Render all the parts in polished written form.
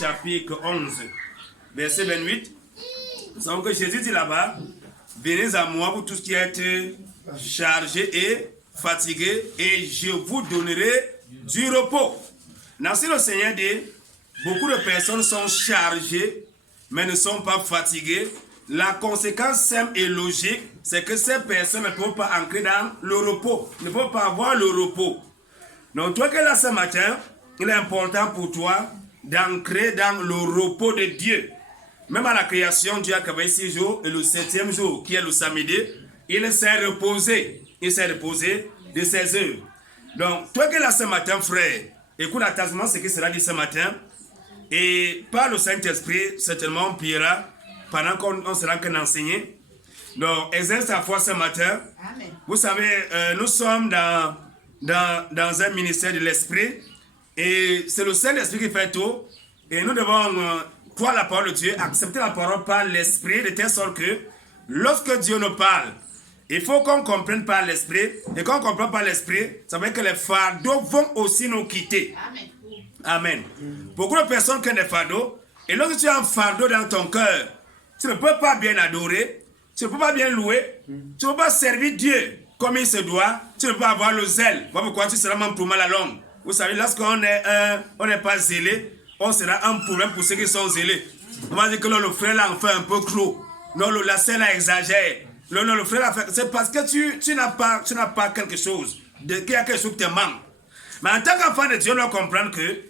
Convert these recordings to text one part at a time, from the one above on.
chapitre 11, verset 28. Nous savons que Jésus dit là-bas, venez à moi pour tout ce qui est chargé et fatigué, et je vous donnerai du repos. Ainsi le Seigneur dit, beaucoup de personnes sont chargées, mais ne sont pas fatiguées. La conséquence simple et logique, c'est que ces personnes ne peuvent pas entrer dans le repos, ne peuvent pas avoir le repos. Donc toi qui es là ce matin, il est important pour toi d'entrer dans le repos de Dieu. Même à la création, Dieu a travaillé 6 jours, et le 7e jour, qui est le samedi, il s'est reposé. Il s'est reposé de ses œuvres. Donc, toi qui es là ce matin, frère, écoute attentivement ce qui sera dit ce matin. Et par le Saint-Esprit, certainement, on priera pendant qu'on sera en train d'enseigner. Donc, exerce ta foi ce matin. Amen. Vous savez, nous sommes dans un ministère de l'Esprit. Et c'est le Saint-Esprit qui fait tout. Et nous devons croire la parole de Dieu, accepter la parole par l'Esprit, de telle sorte que lorsque Dieu nous parle, il faut qu'on comprenne par l'Esprit. Et quand on comprend par l'Esprit, ça veut dire que les fardeaux vont aussi nous quitter. Amen. Amen. Beaucoup de personnes qui ont des fardeaux. Et lorsque tu as un fardeau dans ton cœur, tu ne peux pas bien adorer, tu ne peux pas bien louer, tu ne peux pas servir Dieu comme il se doit, tu ne peux pas avoir le zèle. Voilà pourquoi tu seras même pour mal à l'homme. Vous savez, lorsqu'on n'est pas zélé, on sera un problème pour ceux qui sont zélés. On va dire que le frère là en fait un peu clos. Non, la sœur là exagère. Non, le frère là fait. C'est parce que tu n'as pas quelque chose. Qu'il y a quelque chose qui te manque. Mais en tant qu'enfant de Dieu, on doit comprendre que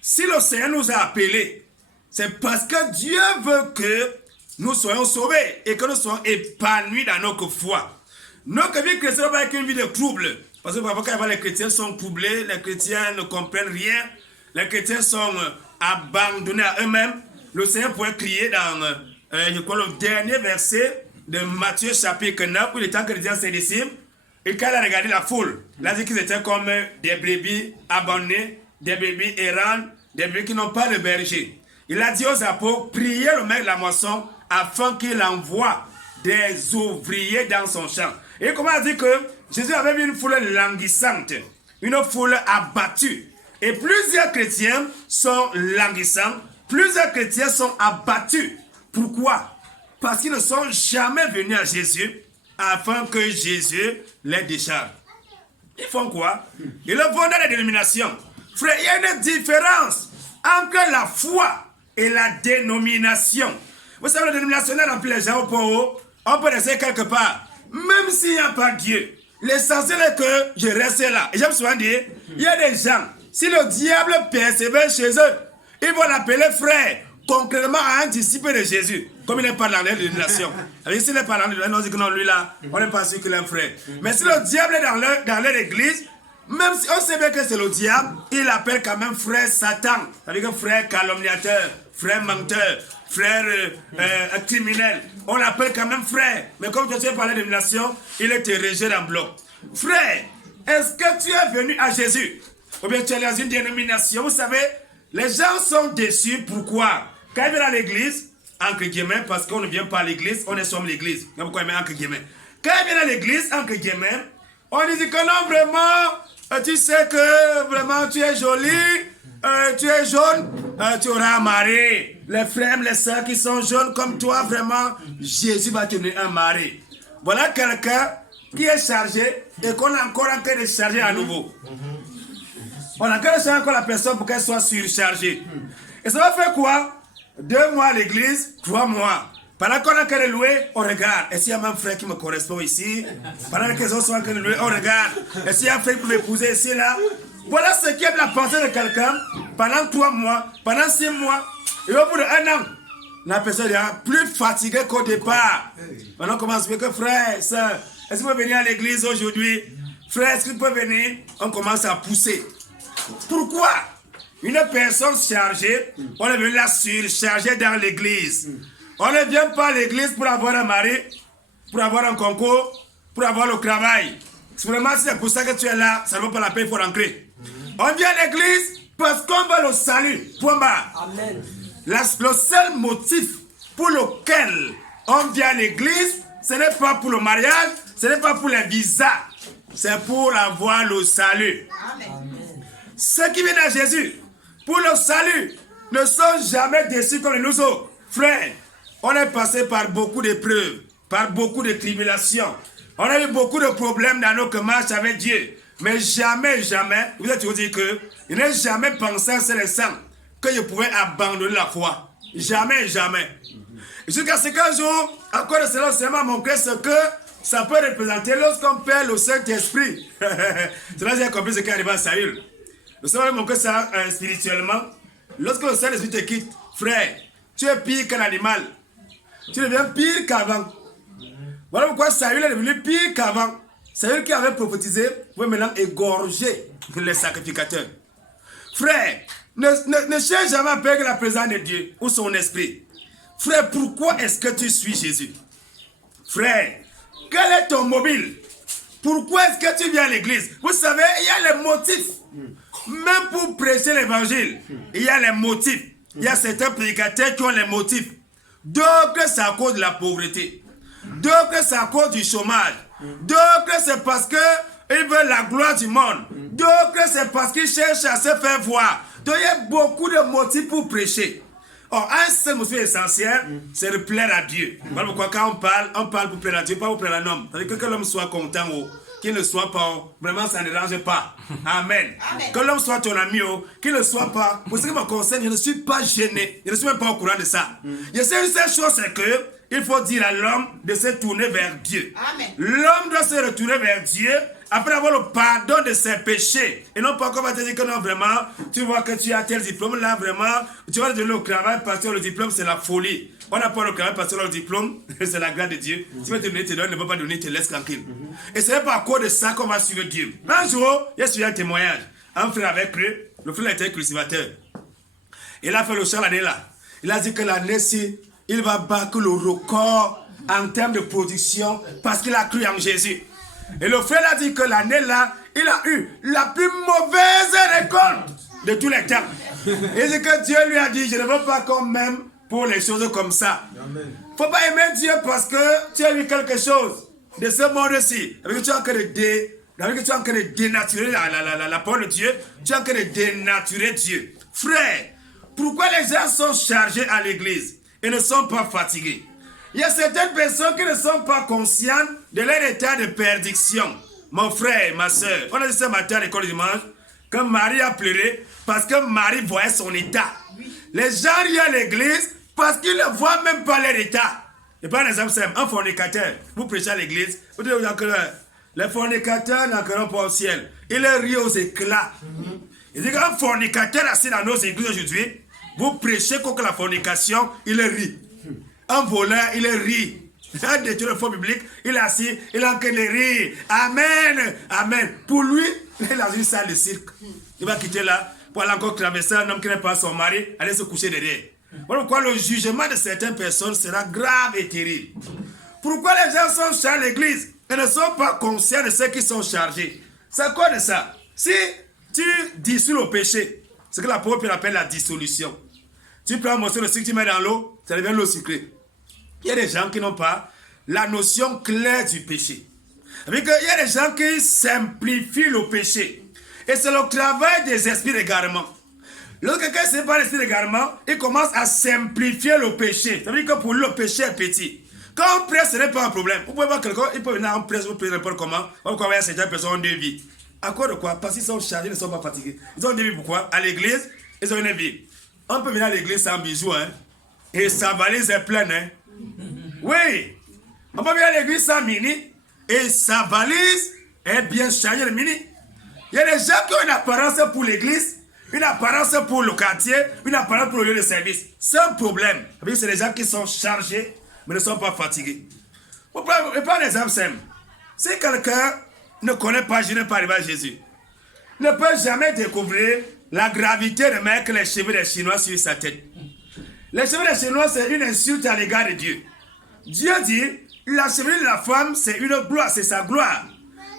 si le Seigneur nous a appelés, c'est parce que Dieu veut que nous soyons sauvés et que nous soyons épanouis dans notre foi. Notre vie chrétienne va être une vie de trouble. Parce que parfois, les chrétiens sont troublés, les chrétiens ne comprennent rien, les chrétiens sont abandonnés à eux-mêmes. Le Seigneur pourrait crier dans je crois, le dernier verset de Matthieu chapitre 9, où il était en train de dire à ses disciples, et quand il a regardé la foule, il a dit qu'ils étaient comme des brebis abandonnées, des brebis errants, des brebis qui n'ont pas de berger. Il a dit aux apôtres, priez le maître de la moisson afin qu'il envoie des ouvriers dans son champ. Et comment a dit que Jésus avait vu une foule languissante, une foule abattue. Et plusieurs chrétiens sont languissants, plusieurs chrétiens sont abattus. Pourquoi? Parce qu'ils ne sont jamais venus à Jésus afin que Jésus les décharge. Ils font quoi? Ils vont dans la dénomination. Frère, il y a une différence entre la foi et la dénomination. Vous savez, la dénomination est remplie les gens au pot, on peut rester quelque part. Même s'il n'y a pas Dieu, l'essentiel est que je reste là. Et j'aime souvent dire, il y a des gens, si le diable persévère chez eux, ils vont l'appeler frère, concrètement à un disciple de Jésus. Comme il n'est pas dans la dénomination. S'il n'est pas dans la dénomination, on dit que non, lui là, on n'est pas sûr qu'il est un frère. Mais si le diable est dans leur église, même si on sait bien que c'est le diable, il appelle quand même frère Satan. Ça veut dire que frère calomniateur, frère menteur, frère criminel. On l'appelle quand même frère. Mais comme tu as parlé de dénomination, il est rejeté en bloc. Frère, est-ce que tu es venu à Jésus? Ou bien tu es dans une dénomination? Vous savez, les gens sont déçus. Pourquoi? Quand ils viennent à l'église, entre guillemets, parce qu'on ne vient pas à l'église, on est sur l'église. Pourquoi ils mettent entre guillemets? Quand ils viennent à l'église, entre guillemets, on dit que non, vraiment, tu sais que vraiment tu es joli, tu es jaune, tu auras un mari. Les frères, les sœurs qui sont jaunes comme toi, vraiment, Jésus va te donner un mari. Voilà quelqu'un qui est chargé et qu'on a encore en train de charger à nouveau. On a encore chargé encore la personne pour qu'elle soit surchargée. Et ça va faire quoi? 2 mois à l'église, 3 mois. Pendant qu'on a qu'à louer, on regarde. Est-ce qu'il y a un frère qui me correspond ici? Pendant que les autres sont en train de louer, on regarde. Est-ce qu'il y a un frère qui peut m'épouser ici, là? Voilà ce qui est la pensée de quelqu'un pendant 3 mois, pendant 6 mois. Et au bout d'1 an, la personne est plus fatiguée qu'au départ. Maintenant, on commence à dire que frère, sœur, est-ce que vous pouvez venir à l'église aujourd'hui? Frère, est-ce que vous pouvez venir? On commence à pousser. Pourquoi? Une personne chargée, on est venu la surcharger dans l'église. On ne vient pas à l'église pour avoir un mari, pour avoir un concours, pour avoir le travail. Vraiment, si c'est pour ça que tu es là, ça ne vaut pas la peine, il faut rentrer. On vient à l'église parce qu'on veut le salut. Point barre. Amen. Le seul motif pour lequel on vient à l'église, ce n'est pas pour le mariage, ce n'est pas pour les visas, c'est pour avoir le salut. Amen. Ceux qui viennent à Jésus, pour le salut, ne sont jamais déçus comme nous autres. Frère, on est passé par beaucoup d'épreuves, par beaucoup de tribulations. On a eu beaucoup de problèmes dans notre marche avec Dieu. Mais jamais, jamais, vous êtes toujours dit que il n'a jamais pensé à ce sang que je pouvais abandonner la foi. Jamais, jamais. Jusqu'à ce qu'un jour, encore de cela, seulement montré ce que ça peut représenter lorsqu'on perd le Saint-Esprit. C'est là que j'ai compris ce qui est arrivé à Saül. Nous savons montrer ça spirituellement. Lorsque le Saint-Esprit te quitte, frère, tu es pire qu'un animal. Tu deviens pire qu'avant. Voilà pourquoi Saül est devenu pire qu'avant. Saül qui avait prophétisé pouvait maintenant égorger les sacrificateurs. Frère, ne cherche jamais à perdre la présence de Dieu ou son esprit. Frère, pourquoi est-ce que tu suis Jésus? Frère, quel est ton mobile? Pourquoi est-ce que tu viens à l'église? Vous savez, il y a les motifs. Même pour prêcher l'évangile, il y a les motifs. Il y a certains prédicateurs qui ont les motifs. D'autres, c'est à cause de la pauvreté. D'autres, c'est à cause du chômage. D'autres, c'est parce qu'ils veulent la gloire du monde. D'autres, c'est parce qu'ils cherchent à se faire voir. Donc, il y a beaucoup de motifs pour prêcher. Or, un seul motif essentiel, c'est de plaire à Dieu. Voilà pourquoi quand on parle pour plaire à Dieu, pas pour plaire à l'homme. C'est-à-dire que l'homme soit content ou qu'il ne soit pas, vraiment ça ne dérange pas. Amen. Que l'homme soit ton ami ou qu'il ne soit pas. Pour ce qui me concerne, je ne suis pas gêné. Je ne suis même pas au courant de ça. Je sais une seule chose, c'est que il faut dire à l'homme de se tourner vers Dieu. L'homme doit se retourner vers Dieu après avoir le pardon de ses péchés. Et non pas qu'on va te dire que non, vraiment, tu vois que tu as tel diplôme, là, vraiment, tu vas donner au travail parce que le diplôme, c'est la folie. On n'a pas le travail parce que le diplôme, c'est la grâce de Dieu. Tu vas te donner, te donne, ne va pas donner, te laisse tranquille. Et ce n'est pas à cause de ça qu'on va suivre Dieu. Un jour, il y a suivi un témoignage. Un frère avec lui, le frère était cultivateur. Il a fait le champ l'année là. Il a dit que l'année-ci, il va battre le record en termes de production parce qu'il a cru en Jésus. Et le frère a dit que l'année là, il a eu la plus mauvaise récolte de tous les temps. Il dit que Dieu lui a dit, je ne veux pas qu'on m'aime pour les choses comme ça. Il ne faut pas aimer Dieu parce que tu as eu quelque chose de ce monde-ci. Avec que tu es en train de dénaturer la parole de Dieu, tu es en train de dénaturer Dieu. Frère, pourquoi les gens sont chargés à l'église et ne sont pas fatigués? Il y a certaines personnes qui ne sont pas conscientes de leur état de perdition. Mon frère, ma soeur, on a dit ce matin à l'école dimanche que Marie a pleuré parce que Marie voyait son état. Les gens rient à l'église parce qu'ils ne voient même pas leur état. Et par exemple, c'est un fornicateur. Vous prêchez à l'église, vous dites que les fornicateurs n'entreront pas au ciel. Il rit aux éclats. Il dit qu'un fornicateur assis dans nos églises aujourd'hui, vous prêchez contre la fornication, il rit. Un voleur, il rit. Un détenu de faux biblique, il est assis, il est en train de rire. Amen, amen. Pour lui, il est dans une salle de cirque. Il va quitter là pour aller encore traverser un homme qui n'est pas son mari, aller se coucher derrière. Voilà pourquoi le jugement de certaines personnes sera grave et terrible. Pourquoi les gens sont chargés à l'église et ne sont pas conscients de ceux qui sont chargés? C'est quoi de ça? Si tu dissous le péché, ce que la pauvre appelle la dissolution. Tu prends un morceau de sucre, tu mets dans l'eau, ça devient l'eau sucrée. Il y a des gens qui n'ont pas la notion claire du péché. Il y a des gens qui simplifient le péché. Et c'est le travail des esprits d'égarement. Lorsque quelqu'un ne sait pas l'esprit d'égarement, il commence à simplifier le péché. Ça veut dire que pour lui, le péché est petit. Quand on presse, ce n'est pas un problème. Vous pouvez voir quelqu'un, il peut venir en presse, vous pouvez n'importe comment. On peut voir certaines personnes ont deux vies. À quoi de quoi? Parce qu'ils sont chargés, ils ne sont pas fatigués. Ils ont deux vies pourquoi? À l'église, ils ont une vie. On peut venir à l'église sans bijoux, hein. Et sa valise est pleine, hein. Oui. On peut venir à l'église sans mini. Et sa valise est bien chargée de mini. Il y a des gens qui ont une apparence pour l'église, une apparence pour le quartier, une apparence pour le lieu de service. C'est un problème. C'est des gens qui sont chargés, mais ne sont pas fatigués. Je prends un exemple simple. Si quelqu'un ne connaît pas, je n'ai pas arrivé à Jésus, ne peut jamais découvrir la gravité de mettre les cheveux des Chinois sur sa tête. Les cheveux des Chinois, c'est une insulte à l'égard de Dieu. Dieu dit, la chevelure de la femme, c'est une gloire, c'est sa gloire.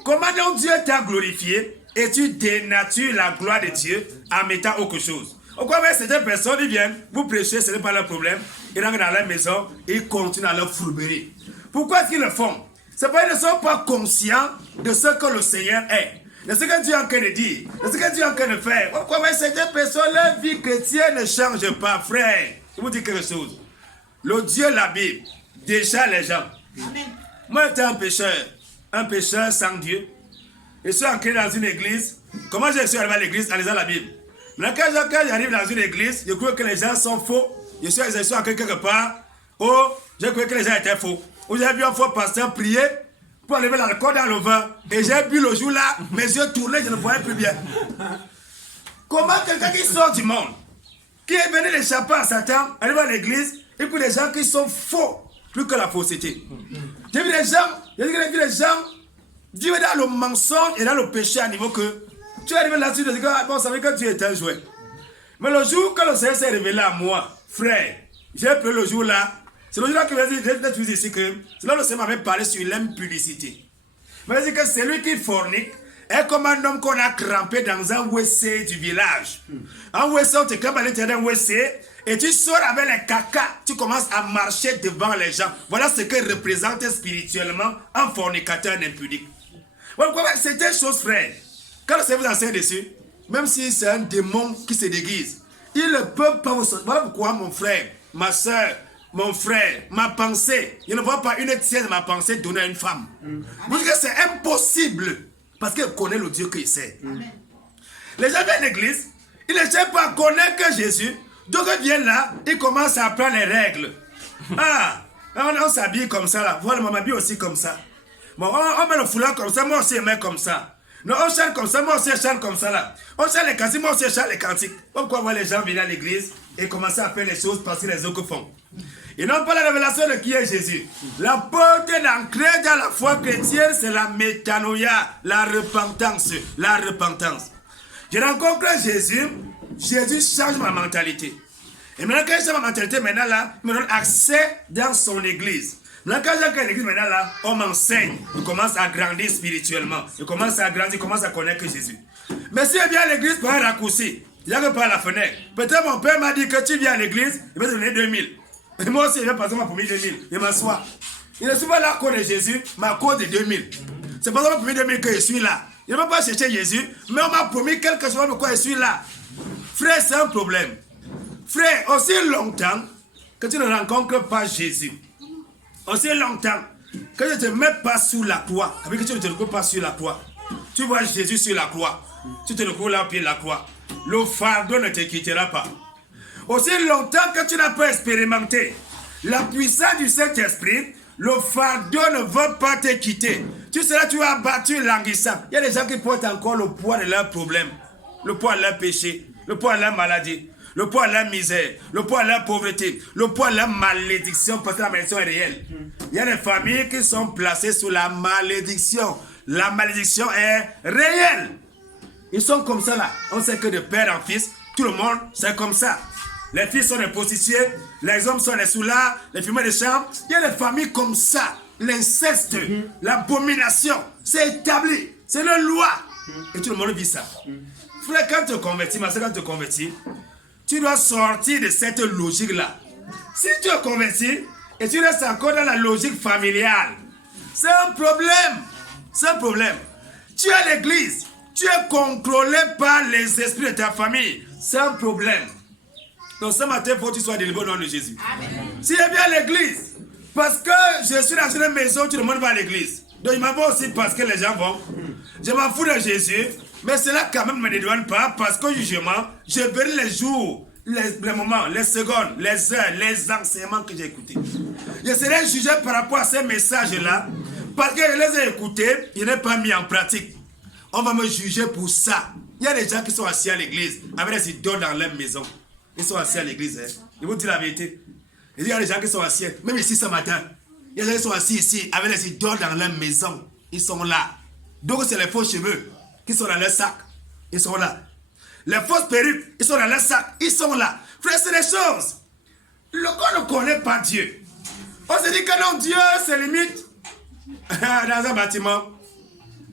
Comment donc Dieu t'a glorifié et tu dénatures la gloire de Dieu en mettant autre chose? Pourquoi certaines personnes, ils viennent, vous prêchez, ce n'est pas leur problème, ils rentrent dans leur maison et ils continuent à leur fourberie. Pourquoi est-ce qu'ils le font? C'est parce qu'ils ne sont pas conscients de ce que le Seigneur est. de ce que Dieu est en train de dire, de ce que Dieu est en train de faire. Pourquoi certaines personnes, leur vie chrétienne ne change pas, frère. Je vous dis quelque chose. Le Dieu, la Bible, déjà les gens. Amen. Moi, j'étais un pécheur sans Dieu. Je suis entré dans une église. Comment je suis arrivé à l'église en lisant la Bible? Maintenant, quand j'arrive dans une église, je crois que les gens sont faux. Je suis entré quelque part. Oh, je crois que les gens étaient faux. Où j'ai vu un faux pasteur prier pour enlever l'alcool dans le vin. Et j'ai bu le jour-là, mes yeux tournaient, je ne voyais plus bien. Comment quelqu'un qui sort du monde, qui est venu l'échapper à Satan, arrive à l'église, et puis des gens qui sont faux, plus que la fausseté. J'ai vu des gens vivre dans le mensonge et dans le péché à niveau que tu es arrivé là-dessus, tu dis que bon, ça veut dire que tu es un jouet. Mais le jour que le Seigneur s'est révélé à moi, frère, j'ai pris le jour là, c'est le jour là que je dis ici que c'est là que le Seigneur m'avait parlé sur l'impudicité. Il m'a dit que c'est lui qui fornique est comme un homme qu'on a crampé dans un WC du village. Un WC, on te crampe à l'intérieur d'un WC et tu sors avec les caca, tu commences à marcher devant les gens. Voilà ce que représente spirituellement un fornicateur, un impudique. C'est une chose, frère. Quand le Seigneur vous enseigne dessus, même si c'est un démon qui se déguise, il ne peut pas vous sortir. Voilà pourquoi mon frère, ma soeur, mon frère, ma pensée, il ne voit pas une tiers de ma pensée donner à une femme. Vous dites que c'est impossible. Parce qu'il connaît le Dieu qu'il sait. Amen. Les gens viennent à l'église, ils ne cherchent pas à connaître Jésus. Donc ils viennent là, ils commencent à apprendre les règles. Ah, on s'habille comme ça là. Voilà, on m'habille aussi comme ça. Bon, on met le foulard comme ça, moi aussi je mets comme ça. Non, on chante comme ça, moi aussi je chante comme ça là. On chante les cantiques, moi aussi je chante les cantiques. Pourquoi voir les gens venir à l'église et commencer à faire les choses parce que les autres font? Ils n'ont pas la révélation de qui est Jésus. La porte d'entrée dans la foi chrétienne, c'est la métanoïa, la repentance. La repentance. Je rencontre Jésus, Jésus change ma mentalité. Et maintenant, quand il change ma mentalité, maintenant là, il me donne accès dans son église. Maintenant, quand j'ai l'église, maintenant là, on m'enseigne. Je commence à grandir spirituellement. Je commence à grandir, je commence à connaître Jésus. Mais si je viens à l'église pour un raccourci, il n'y a que par la fenêtre. Peut-être mon père m'a dit que tu viens à l'église, il va te donner 2000. Et moi aussi, je vais passer ma première 2000. Je m'assois. Il ne suis pas là à cause de Jésus, mais à cause de 2000. C'est pas ma première 2000 que je suis là. Je ne vais pas chercher Jésus, mais on m'a promis quelque chose pourquoi je suis là. Frère, c'est un problème. Frère, aussi longtemps que tu ne rencontres pas Jésus, aussi longtemps que tu ne te mets pas sous la croix, que tu ne te retrouves pas sur la croix, tu vois Jésus sur la croix, tu te retrouves là au pied de la croix, le fardeau ne te quittera pas. Aussi longtemps que tu n'as pas expérimenté la puissance du Saint-Esprit, le fardeau ne va pas te quitter. Tu seras, tu as battu languissant. Il y a des gens qui portent encore le poids de leurs problèmes, le poids de leurs péchés, le poids de leur maladie, le poids de leur misère, le poids de leur pauvreté, le poids de leur malédiction, parce que la malédiction est réelle. Il y a des familles qui sont placées sous la malédiction. La malédiction est réelle. Ils sont comme ça là. On sait que de père en fils, tout le monde, c'est comme ça. Les filles sont des prostituées, les hommes sont des soulards, les fumeurs de chambre. Il y a des familles comme ça. L'inceste, l'abomination, c'est établi. C'est une loi. Et tout le monde vit ça. Frère, quand tu te convertis, ma soeur, quand tu te convertis, tu dois sortir de cette logique-là. Si tu es converti et tu restes encore dans la logique familiale, c'est un problème. C'est un problème. Tu es à l'église, tu es contrôlé par les esprits de ta famille. C'est un problème. Donc ce matin, il faut que tu sois délivré au nom de Jésus. Amen. Si je viens à l'église, parce que je suis dans une maison, tout le monde va à l'église. Donc il m'en va aussi parce que les gens vont. Je m'en fous de Jésus, mais cela quand même ne me dédouane pas parce qu'au jugement, je verrai les jours, les moments, les secondes, les heures, les enseignements que j'ai écoutés. Je serai jugé par rapport à ces messages-là parce que je les ai écoutés, je n'ai pas mis en pratique. On va me juger pour ça. Il y a des gens qui sont assis à l'église avec des idoles dans leur maison. Ils sont assis à l'église. Ils vous dire la vérité. Il y a des gens qui sont assis, même ici ce matin. Il y a des gens qui sont assis ici avec des idoles dans leur maison. Ils sont là. Donc c'est les faux cheveux qui sont dans leur sac. Ils sont là. Les fausses perruques, ils sont dans leur sac. Ils sont là. Frère, c'est des choses. On ne connaît pas Dieu. On se dit que non, Dieu se limite dans un bâtiment.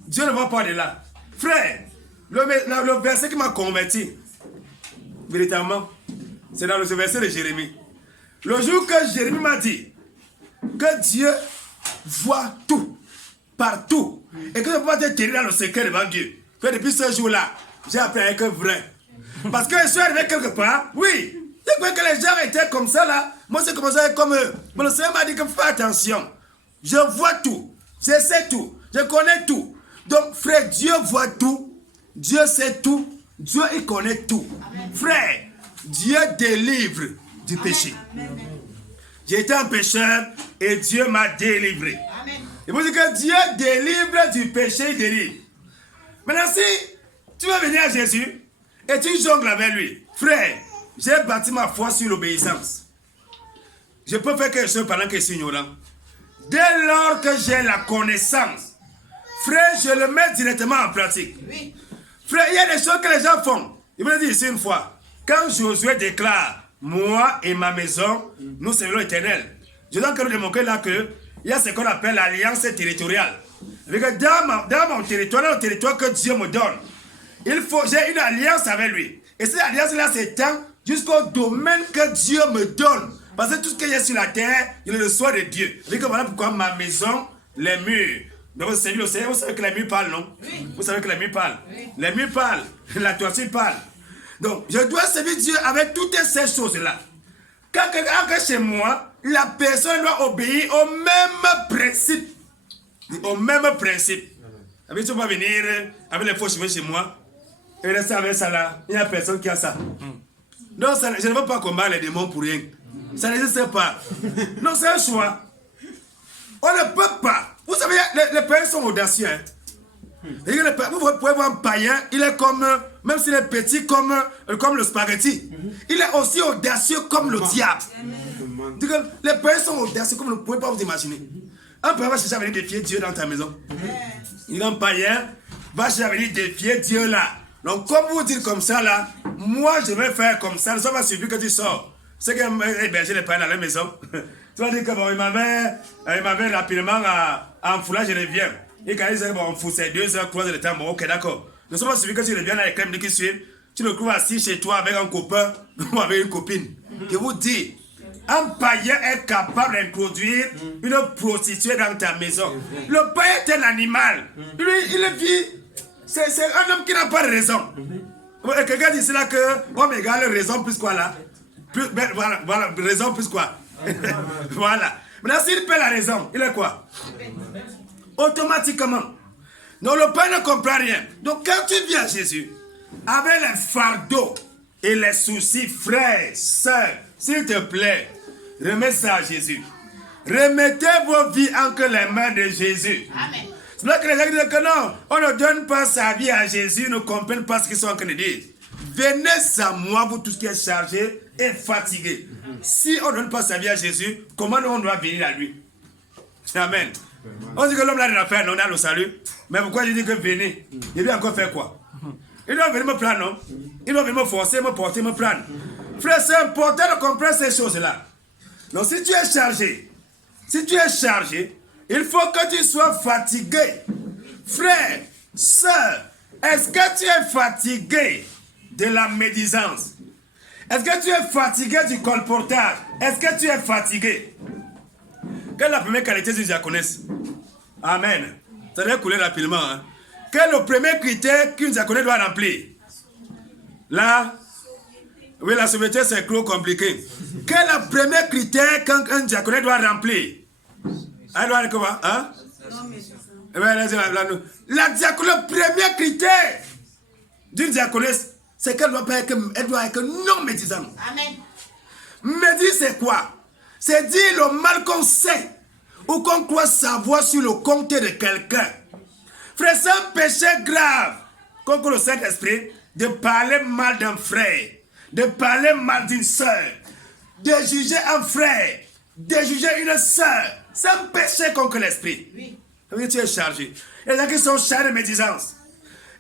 Dieu ne va pas de là. Frère, le verset qui m'a converti, véritablement, c'est dans le verset de Jérémie. Le jour que Jérémie m'a dit que Dieu voit tout, partout, et que je ne peux pas te tenir dans le secret devant Dieu. Que depuis ce jour-là, j'ai appris à être vrai. Parce que je suis arrivé quelque part, oui. Dès que les gens étaient comme ça là, moi c'est commencé à être comme eux. Mais le Seigneur m'a dit que fais attention. Je vois tout, je sais tout, je connais tout. Donc frère, Dieu voit tout, Dieu sait tout, Dieu il connaît tout. Amen. Frère, Dieu délivre du péché. J'étais un pécheur et Dieu m'a délivré. Amen. Il faut dire que Dieu délivre du péché, il délivre. Maintenant si tu veux venir à Jésus et tu jongles avec lui, frère, j'ai bâti ma foi sur l'obéissance. Je peux faire quelque chose pendant que je suis ignorant. Dès lors que j'ai la connaissance, frère, je le mets directement en pratique. Oui. Frère, il y a des choses que les gens font. Il me dit ici une fois, quand Josué déclare, moi et ma maison, nous servirons l'Éternel. Je dois encore démontrer là que il y a ce qu'on appelle l'alliance territoriale. Dans mon territoire, dans le territoire que Dieu me donne, j'ai une alliance avec lui. Et cette alliance-là s'étend jusqu'au domaine que Dieu me donne. Parce que tout ce qu'il y a sur la terre, il le reçoit de Dieu. Voilà pourquoi ma maison, les murs. Donc vous savez que les murs parlent, non? Oui. Vous savez que les murs parlent. Oui. Les murs parlent, la toiture parle. Donc je dois servir Dieu avec toutes ces choses-là. Quand chez moi, la personne doit obéir au même principe. Au même principe. Tu ne peux pas venir avec les faux cheveux chez moi et rester avec ça là. Il n'y a personne qui a ça. Donc je ne veux pas combattre les démons pour rien. Ça n'existe pas. Non, c'est un choix. On ne peut pas. Vous savez, les païens sont audacieux. Hein? Vous pouvez voir un païen, il est comme, même s'il est petit comme le spaghetti, il est aussi audacieux comme le diable. Les païens sont audacieux comme vous ne pouvez pas vous imaginer. Un païen va chercher à venir défier Dieu dans ta maison. Un païen va chercher à venir défier Dieu là. Donc, comme vous dites comme ça là, moi je vais faire comme ça. Ça va suffire que tu sors. C'est que héberger les païens dans la maison. Tu vas dire que bon, il m'avait rapidement en foulage, je reviens. Et quand il dit bon, on fout 2 heures, 3 heures de temps, bon, ok, d'accord. Ne sois pas suffisant que tu reviens dans les crèmes qui suivent. Tu le trouves assis chez toi avec un copain ou avec une copine. Je vous dis, un païen est capable d'introduire une prostituée dans ta maison. Le païen est un animal. Lui, il vit. C'est un homme qui n'a pas de raison. Et quelqu'un dit là que homme égale raison plus quoi là? Voilà, raison plus quoi? Voilà. Maintenant, s'il paie la raison, il est quoi? Automatiquement. Donc, le Père ne comprend rien. Donc, quand tu viens à Jésus, avec les fardeaux et les soucis, frères, sœurs, s'il te plaît, remets ça à Jésus. Remettez vos vies entre les mains de Jésus. Amen. C'est là que les gens disent que non, on ne donne pas sa vie à Jésus, ils ne comprennent pas ce qu'ils sont en train de dire. Venez à moi, vous tous qui êtes chargés et fatigués. Si on ne donne pas sa vie à Jésus, comment on doit venir à lui? Amen. On dit que l'homme là n'a fait, non, on a le salut. Mais pourquoi je dis que venez? Il doit encore faire quoi? Il doit venir me prendre, non? Il doit venir me forcer, me porter, me prendre. Frère, c'est important de comprendre ces choses-là. Donc si tu es chargé, il faut que tu sois fatigué. Frère, sœur, est-ce que tu es fatigué de la médisance? Est-ce que tu es fatigué du colportage? Est-ce que tu es fatigué? Quelle est la première qualité du diaconesse? Amen. Ça doit couler rapidement. Hein? Quel est le premier critère qu'une diaconesse doit remplir? Là, oui, la sobriété c'est trop compliqué. Quel est le premier critère qu'un diaconesse doit remplir? Elle doit comment? Hein? La diaconesse, le premier critère d'une diaconesse, c'est qu'elle doit être non médisante. Amen. Médire, c'est quoi? C'est dire le mal qu'on sait ou qu'on croit savoir sur le compte de quelqu'un. Frère, c'est un péché grave, comme le Saint-Esprit, de parler mal d'un frère, de parler mal d'une soeur, de juger un frère, de juger une soeur. C'est un péché contre l'esprit. Oui. Tu es chargé. Il y a des gens qui sont chargés de médisance.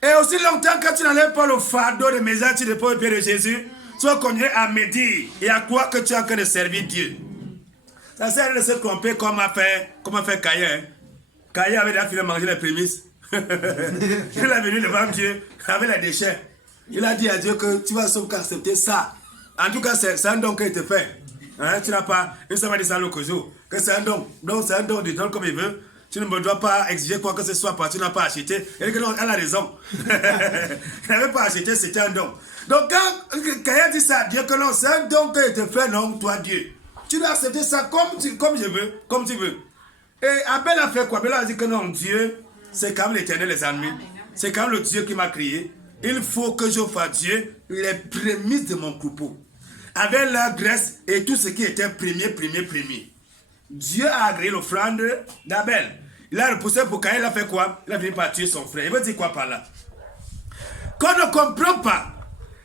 Et aussi longtemps que tu n'enlèves pas le fardeau de médisance, tu déposes au pied de Jésus, tu vas continuer à médire et à croire que tu es en train de servir Dieu. Ça sert de se tromper comme a fait Caïn. Caïn avait déjà fini de manger les prémices. Il est venu devant Dieu avec les déchets. Il a dit à Dieu que tu vas sauf accepter ça. En tout cas, c'est un don qu'il te fait. Hein, tu n'as pas une semaine de ça l'autre jour. Que c'est un don. Donc c'est un don, tu donnes comme il veut. tu ne me dois pas exiger quoi que ce soit parce que tu n'as pas acheté. Elle dit que non, elle a raison. Elle n'avait pas acheté, c'était un don. Donc quand elle dit ça à Dieu, que non, c'est un don que je te fais, non, toi Dieu. Tu dois accepter ça comme je veux, comme tu veux. Et Abel a fait quoi? Abel a dit que non, Dieu, c'est quand même l'Éternel, les amis. C'est quand même le Dieu qui m'a créé. Il faut que j'offre à Dieu les prémices de mon troupeau. Avec la graisse et tout ce qui était premier. Dieu a agréé l'offrande d'Abel. Il a repoussé pour Caïn, il a fait quoi? Il a fini par tuer son frère. Il veut dire quoi par là? Qu'on ne comprend pas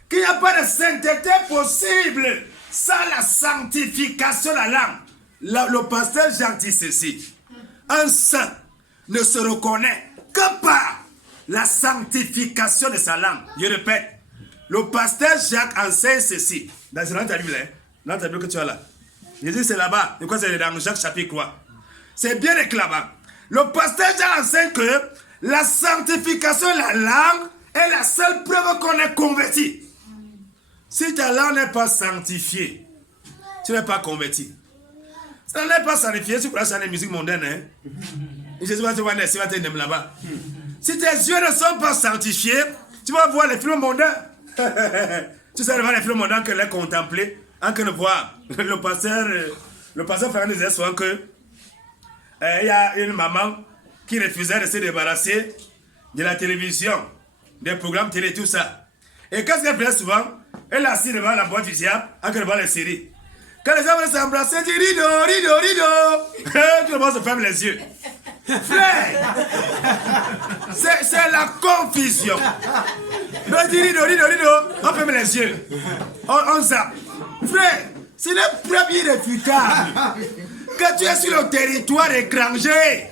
qu'il n'y a pas de sainteté possible sans la sanctification de la langue. Le pasteur Jacques dit ceci. Un saint ne se reconnaît que par la sanctification de sa langue. Je répète, le pasteur Jacques enseigne ceci. Dans ta Bible, dans ta Bible que tu as là. Je dis c'est là-bas. Et quoi, c'est dans Jacques chapitre 3. C'est bien écrit là-bas. Le pasteur Jacques enseigne que la sanctification de la langue est la seule preuve qu'on est converti. Si ta langue n'est pas sanctifiée, tu n'es pas converti. Si ta langue n'est pas sanctifiée, tu pourras chanter la musique mondaine. Hein? Et Jésus va te voir là-bas. Si tes yeux ne sont pas sanctifiés, tu vas voir les films mondains. Tu sais devant les films mondains que les contempler, en que de voir. Le pasteur Fernand disait souvent que il y a une maman qui refusait de se débarrasser de la télévision, des programmes télé, tout ça. Et qu'est-ce qu'elle faisait souvent? Elle assis devant la boîte du diable, en que devant les séries. Quand les gens veulent s'embrasser, elle dit rideau. Tout le monde se ferme les yeux. Frère, c'est la confusion. On dit rideau, on ferme les yeux. On zappe. Frère, c'est le premier irréfutable que tu es sur le territoire étranger.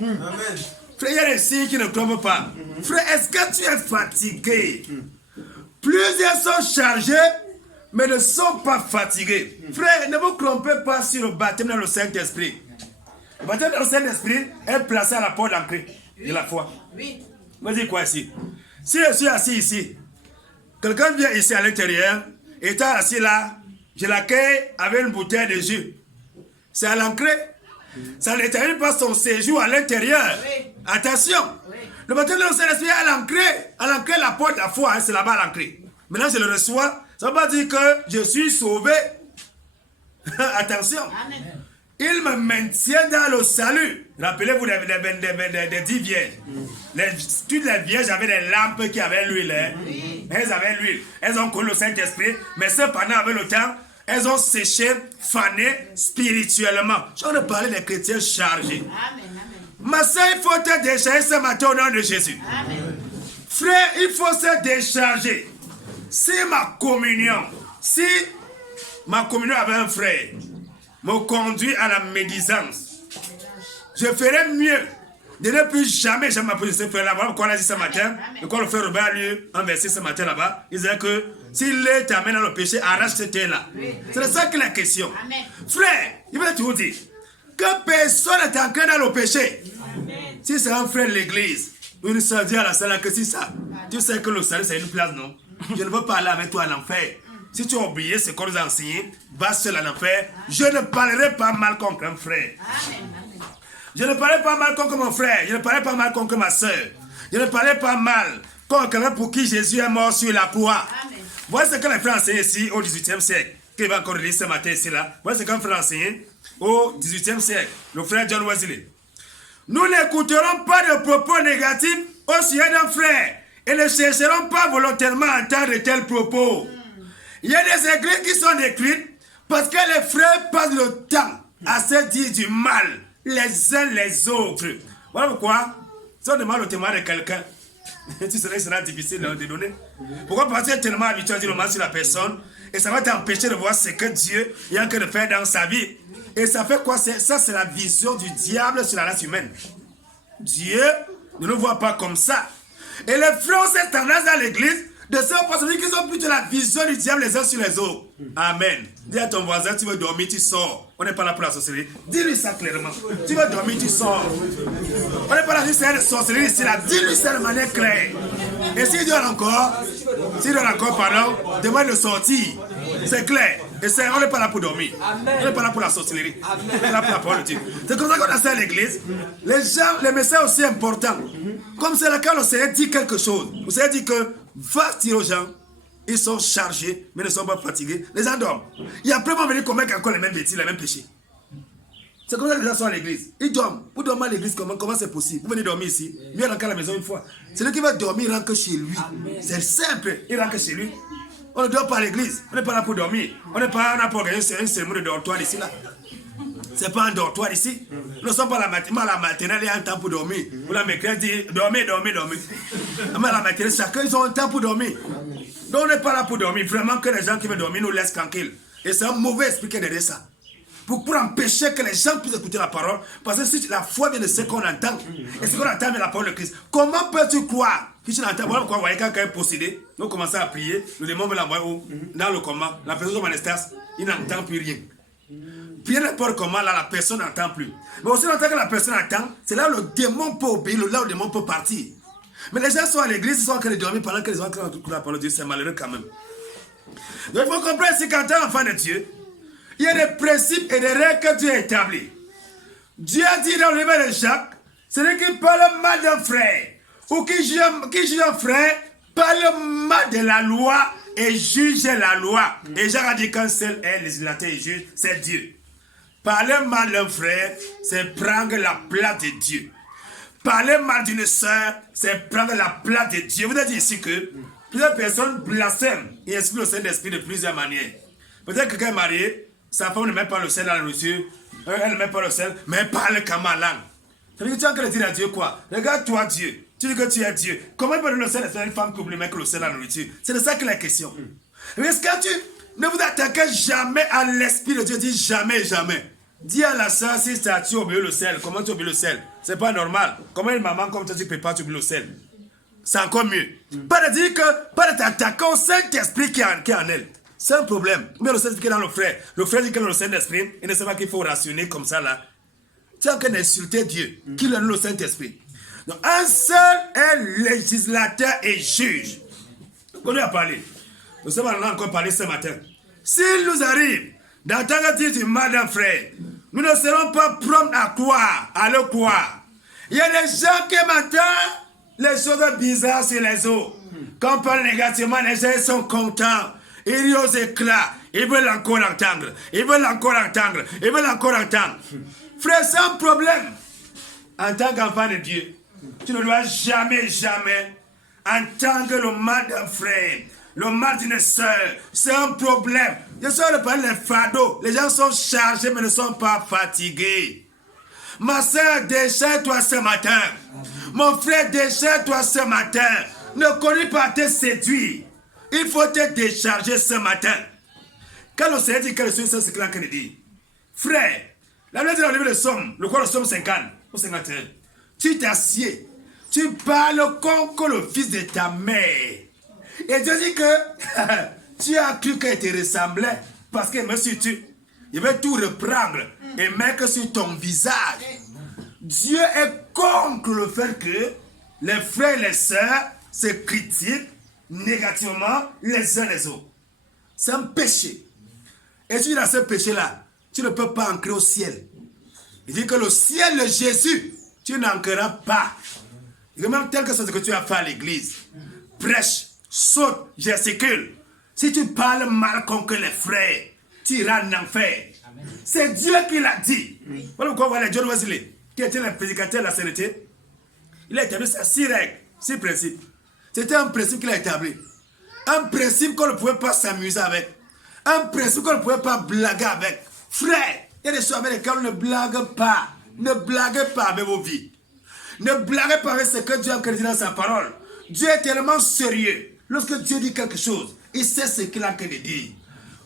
Frère, il y a des signes qui ne trompent pas. Frère, est-ce que tu es fatigué? Plusieurs sont chargés, mais ne sont pas fatigués. Frère, ne vous trompez pas sur le baptême dans le Saint-Esprit. Le baptême dans le Saint-Esprit est placé à la porte d'entrée de la foi. Oui. Vous dites quoi ici? Si je suis assis ici, quelqu'un vient ici à l'intérieur, étant assis là, je l'accueille avec une bouteille de jus. C'est à l'entrée. Ça ne termine pas son séjour à l'intérieur. Oui. Attention. Oui. Le baptême dans le Saint-Esprit est à l'entrée de la porte de la foi, hein, c'est là-bas à l'entrée. Maintenant je le reçois, ça ne veut pas dire que je suis sauvé. Attention. Amen. Il me maintient dans le salut. Rappelez-vous des 10 vierges. Toutes les vierges avaient des lampes qui avaient l'huile. Hein? Oui. Elles avaient l'huile. Elles ont connu le Saint-Esprit, mais cependant, avec le temps, elles ont séché, fané spirituellement. J'en ai parlé des chrétiens chargés. Amen, amen. Ma soeur, il faut te décharger ce matin au nom de Jésus. Amen. Frère, il faut se décharger. Si ma communion avec un frère me conduit à la médisance, je ferai mieux de ne plus jamais m'approcher ce frère-là. Voilà pourquoi on a dit ce matin, et quand le frère Robert a lu un verset ce matin là-bas, il disait que s'il t'amène dans le péché, arrache ce terre-là. C'est de ça que la question. Amen. Frère, il veut toujours dire que personne n'est ancré dans le péché. Amen. Si c'est un frère de l'église, une soeur dit à la salle que si ça, tu sais que le salut c'est une place, non? Je ne veux pas aller avec toi à l'enfer. Si tu as oublié ce qu'on nous a enseigné, va seul à l'enfer. Je ne parlerai pas mal contre un frère. Je ne parlerai pas mal contre mon frère. Je ne parlerai pas mal contre ma soeur. Je ne parlerai pas mal contre quelqu'un pour qui Jésus est mort sur la croix. Voici ce que les frères enseignaient ici au XVIIIe siècle. Qui va encore lire ce matin ici là. Voici ce qu'un frère enseignait au XVIIIe siècle. Le frère John Wesley. Nous n'écouterons pas de propos négatifs au sujet d'un frère et ne chercherons pas volontairement à entendre de tels propos. Il y a des églises qui sont détruites parce que les frères passent le temps à se dire du mal les uns les autres. Voilà pourquoi, si on demande le témoin de quelqu'un, il sera difficile de donner. Pourquoi? Parce que tu es tellement habitué à dire le mal sur la personne et ça va t'empêcher de voir ce que Dieu est en train de faire dans sa vie. Et ça fait quoi? Ça, c'est la vision du diable sur la race humaine. Dieu ne le voit pas comme ça. Et les frères ont cette tendance dans l'église de se penser qu'ils ont plutôt la vision du diable les uns sur les autres. Amen. Dis à ton voisin, tu veux dormir, tu sors. On n'est pas là pour la sorcellerie. Dis-lui ça clairement. Tu veux dormir, tu sors. On n'est pas là pour la sorcellerie ici. Dis-lui ça de manière claire. Et s'il dort encore, pardon, demande de sortir. C'est clair. Et on n'est pas là pour dormir. On n'est pas là pour la sorcellerie. On est là pour la parole de Dieu. C'est comme ça qu'on a ça à l'église. Les gens, les messages aussi importants. Comme c'est le cas, le Seigneur dit quelque chose. Le Seigneur dit que va dire aux gens, ils sont chargés, mais ne sont pas fatigués. Les gens dorment. Il y a plein de venir commettre encore les mêmes bêtises, les mêmes péchés. C'est comme ça que les gens sont à l'église. Ils dorment. Vous dormez à l'église, comment c'est possible? Vous venez dormir ici. Lui, il rentre à la maison une fois. C'est lui qui va dormir, il rentre chez lui. C'est simple. Il rentre chez lui. On ne dort pas à l'église. On n'est pas là pour dormir. On n'a pas organisé une cérémonie de dortoir ici, là. C'est pas un dortoir ici. Nous ne sommes pas à la matinale, il y a un temps pour dormir. Vous la mercredi, dormez. Mais à la matinale, chacun, ils ont un temps pour dormir. Donc on n'est pas là pour dormir. Vraiment que les gens qui veulent dormir nous laissent tranquilles. Et c'est un mauvais esprit qui est derrière ça. Pour empêcher que les gens puissent écouter la parole. Parce que si la foi vient de ce qu'on entend, et ce qu'on entend est la parole de Christ, comment peux-tu croire que tu l'entends? Voilà pourquoi vous voyez quelqu'un est possédé, nous commençons à prier, le démon veut l'envoyer dans le coma, la personne est en extase, il n'entend plus rien. Prier n'importe comment, là, la personne n'entend plus. Mais aussi longtemps que la personne entend, c'est là où le démon peut obéir, là où le démon peut partir. Mais les gens sont à l'église, ils sont en train de dormir pendant que les gens écoutent la parole de Dieu, c'est malheureux quand même. Donc il faut comprendre, c'est quand tu es enfant de Dieu, il y a des principes et des règles que Dieu a établis. Dieu a dit dans le livre de Jacques, celui qui parle mal d'un frère ou qui juge un frère parle mal de la loi et juge la loi. Et Jacques a dit qu'un seul est législateur et juge, c'est Dieu. Parler mal d'un frère, c'est prendre la place de Dieu. Parler mal d'une soeur, c'est prendre la place de Dieu. Vous avez dit ici que plusieurs personnes blasphèment et expriment le Saint-Esprit de plusieurs manières. Peut-être que quelqu'un est marié, sa femme ne met pas le sel dans la nourriture, elle ne met pas le sel, mais elle parle comme en langue. Ça veut dire que tu as encore dire à Dieu quoi? Regarde-toi Dieu, tu dis que tu es Dieu. Comment il peut donner le sel à une femme qui oublie mettre le sel dans la nourriture? C'est de ça que la question. Mais est-ce que tu ne vous attaquez jamais à l'Esprit de Dieu? Dis jamais, jamais. Dis à la soeur, si tu oublies le sel, comment tu oublies le sel? C'est pas normal. Comment une maman comme toi tu prépares, tu oublies le sel? C'est encore mieux. Pas de dire que, pas de t'attaquer au Saint-Esprit qui est en elle. C'est un problème. Mais le Saint-Esprit est dans le frère. Le frère dit que le Saint-Esprit, il ne sait pas qu'il faut rationner comme ça là. Tu es en train d'insulter Dieu, qui lui donne le Saint-Esprit. Donc un seul est législateur et juge. On lui a parlé. Nous sommes encore parlé ce matin. S'il nous arrive d'entendre dire du mal d'un frère, nous ne serons pas prompts à croire, à le croire. Il y a des gens qui m'entendent les choses bizarres sur les autres. Quand on parle négativement, les gens sont contents. Ils rient aux éclats. Ils veulent encore entendre. Ils veulent encore entendre. Ils veulent encore entendre. Frère, c'est un problème. En tant qu'enfant de Dieu, tu ne dois jamais, jamais entendre le mal d'un frère, le mal d'une soeur. C'est un problème. Je suis de parler des fardeaux. Les gens sont chargés mais ne sont pas fatigués. Ma soeur, déchaîne-toi ce matin. Mon frère, déchaîne-toi ce matin. Ne connais pas te séduire. Il faut te décharger ce matin. Quand le Seigneur dit que le Seigneur, c'est ce qu'il a dit. Frère, la Bible dit dans le livre de Somme, le quoi, le Somme 50 ou 51. Tu t'assieds, tu parles comme le fils de ta mère. Et Dieu dit que tu as cru qu'il te ressemblait parce que monsieur, il veut tout reprendre et mettre sur ton visage. Dieu est contre le fait que les frères et les sœurs se critiquent négativement les uns les autres. C'est un péché. Et si tu as ce péché-là, tu ne peux pas entrer au ciel. Il dit que le ciel de Jésus, tu n'entreras pas. Et même tel que c'est ce que tu as fait à l'église. Prêche, saute, gesticule. Si tu parles mal contre les frères, tu iras en enfer. C'est Dieu qui l'a dit. Voilà pourquoi voilà John Wesley, qui était le prédicateur de la sainteté, il a établi 6 règles, 6 principes. C'était un principe qu'il a établi. Un principe qu'on ne pouvait pas s'amuser avec. Un principe qu'on ne pouvait pas blaguer avec. Frère, il y a des choses avec lesquelles on ne blague pas. Ne blaguez pas avec vos vies. Ne blaguez pas avec ce que Dieu a dit dans sa parole. Dieu est tellement sérieux. Lorsque Dieu dit quelque chose, il sait ce qu'il a dit dire.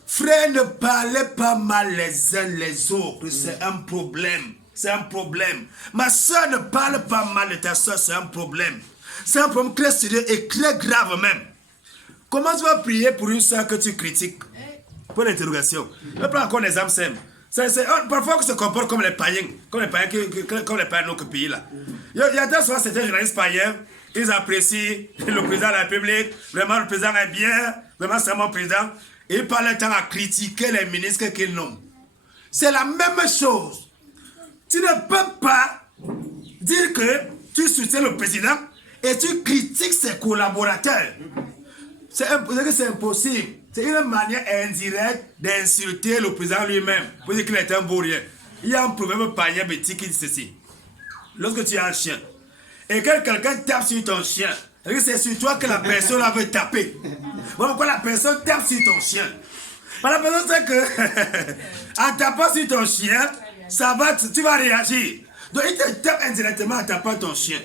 Frère, ne parlez pas mal les uns les autres. C'est un problème. C'est un problème. Ma soeur, ne parle pas mal de ta soeur. C'est un problème. C'est un problème très sérieux et très grave même. Comment tu vas prier pour une soeur que tu critiques? Pour l'interrogation. Je prends encore les âmes sèmes. Parfois, on se comporte comme les païens. Comme les païens de notre pays là. Il y a souvent certains journalistes païens. Ils apprécient le président de la République. Vraiment, le président est bien. Vraiment, c'est mon président. il passe le temps à critiquer les ministres qu'il nomme. C'est la même chose. Tu ne peux pas dire que tu soutiens le président et tu critiques ses collaborateurs. C'est impossible. C'est une manière indirecte d'insulter le président lui-même pour dire qu'il est un beau rien. Il y a un proverbe païen qui dit ceci. Lorsque tu as un chien et que quelqu'un tape sur ton chien, c'est sur toi que la personne veut taper. Bon, pourquoi la personne tape sur ton chien? La personne sait que en tapant sur ton chien, tu vas réagir. Donc il te tape indirectement en tapant ton chien.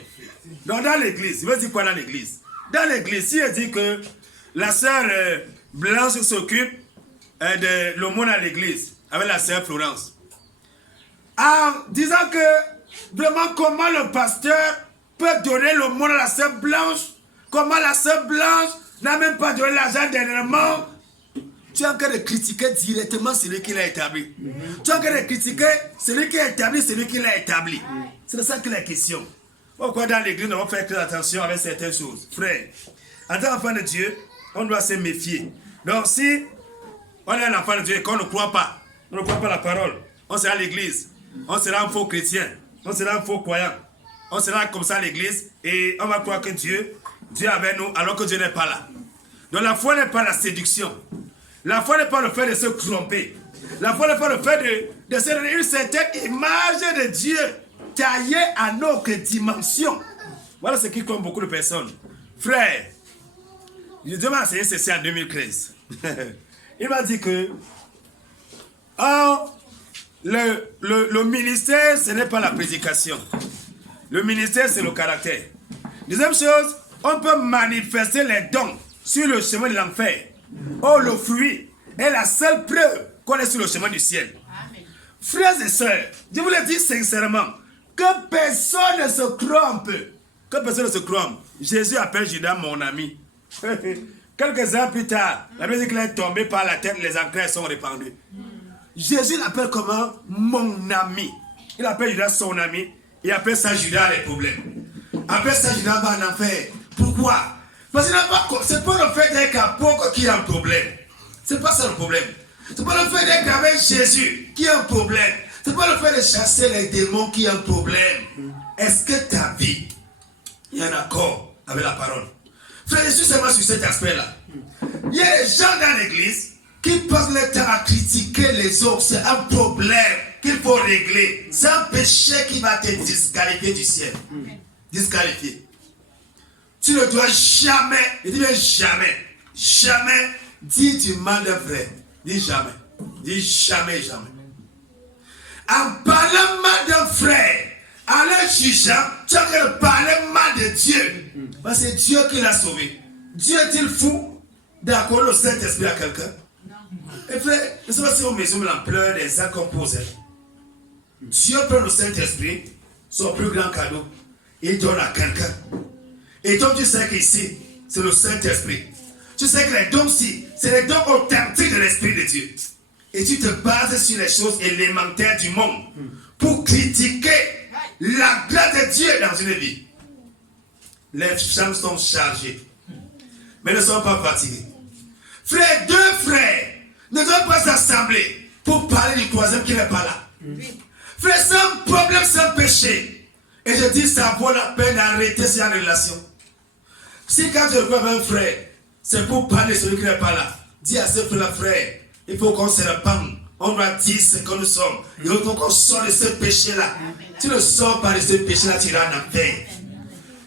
Donc dans l'église, il veut dire quoi dans l'église? Dans l'église, si il dit que la sœur Blanche s'occupe de l'aumône à l'église avec la sœur Florence, en disant que vraiment comment le pasteur peut donner l'aumône à la sœur Blanche, comment la sœur Blanche n'a même pas donné l'argent dernièrement, tu es en train de critiquer directement celui qui l'a établi. Tu es en train de critiquer celui qui a établi, celui qui l'a établi. C'est de ça que la question. Pourquoi dans l'église, nous devons faire très attention avec certaines choses. Frère, en tant qu'enfant de Dieu, on doit se méfier. Donc si on est un enfant de Dieu et qu'on ne croit pas, on ne croit pas la parole, on sera à l'église, on sera un faux chrétien, on sera un faux croyant, on sera comme ça à l'église et on va croire que Dieu est avec nous alors que Dieu n'est pas là. Donc la foi n'est pas la séduction. La foi n'est pas le fait de se tromper. La foi n'est pas le fait de se donner une certaine image de Dieu taillée à notre dimension. Voilà ce qui compte beaucoup de personnes. Frère, Dieu m'a enseigné ceci en 2013. Il m'a dit que le ministère, ce n'est pas la prédication. Le ministère, c'est le caractère. Deuxième chose, on peut manifester les dons sur le chemin de l'enfer. Oh, le fruit est la seule preuve qu'on est sur le chemin du ciel. Amen. Frères et sœurs, je vous le dis sincèrement, que personne ne se trompe. Que personne ne se trompe. Jésus appelle Judas mon ami. Quelques heures plus tard, la Bible dit qu'il est tombé par la tête, les entrailles sont répandues. Jésus l'appelle comment? Mon ami. Il appelle Judas son ami. Il appelle ça Judas les problèmes. Appelle ça Judas va en enfer. Pourquoi? Parce que c'est pas le fait d'être apôtre qui a un problème. C'est pas ça le problème. C'est pas le fait d'être avec Jésus qui a un problème. C'est pas le fait de chasser les démons qui a un problème. Est-ce que ta vie, il y a un accord avec la parole? Frère, je suis seulement sur cet aspect-là. Il y a des gens dans l'église qui passent le temps à critiquer les autres. C'est un problème qu'il faut régler. C'est un péché qui va te disqualifier du ciel. Disqualifier. Tu ne dois jamais, je dis bien jamais dire du mal d'un frère. Dis jamais. Dis jamais. En parlant mal d'un frère, en le jugeant, tu as qu'à parler mal de Dieu. Parce que c'est Dieu qui l'a sauvé. Dieu est-il fou d'accorder le Saint-Esprit à quelqu'un? Non. Et frère, je ne sais pas si on mesure l'ampleur des actes qu'on pose. Dieu prend le Saint-Esprit, son plus grand cadeau, et il donne à quelqu'un. Et donc tu sais qu'ici, c'est le Saint-Esprit. Tu sais que les dons-ci, c'est les dons authentiques de l'Esprit de Dieu. Et tu te bases sur les choses élémentaires du monde pour critiquer la grâce de Dieu dans une vie. Les chambres sont chargées, mais ne sont pas fatiguées. Frère, deux frères ne doivent pas s'assembler pour parler du troisième qui n'est pas là. Frère, c'est un problème, c'est un péché. Et je dis, ça vaut la peine d'arrêter cette relation. Si quand tu reprends un frère, c'est pour parler de celui qui n'est pas là. Dis à ce frère, il faut qu'on se répande. On doit dire ce que nous sommes. Il faut qu'on sorte de ce péché-là. Tu ne sors pas de ce péché-là, tu iras en enfer.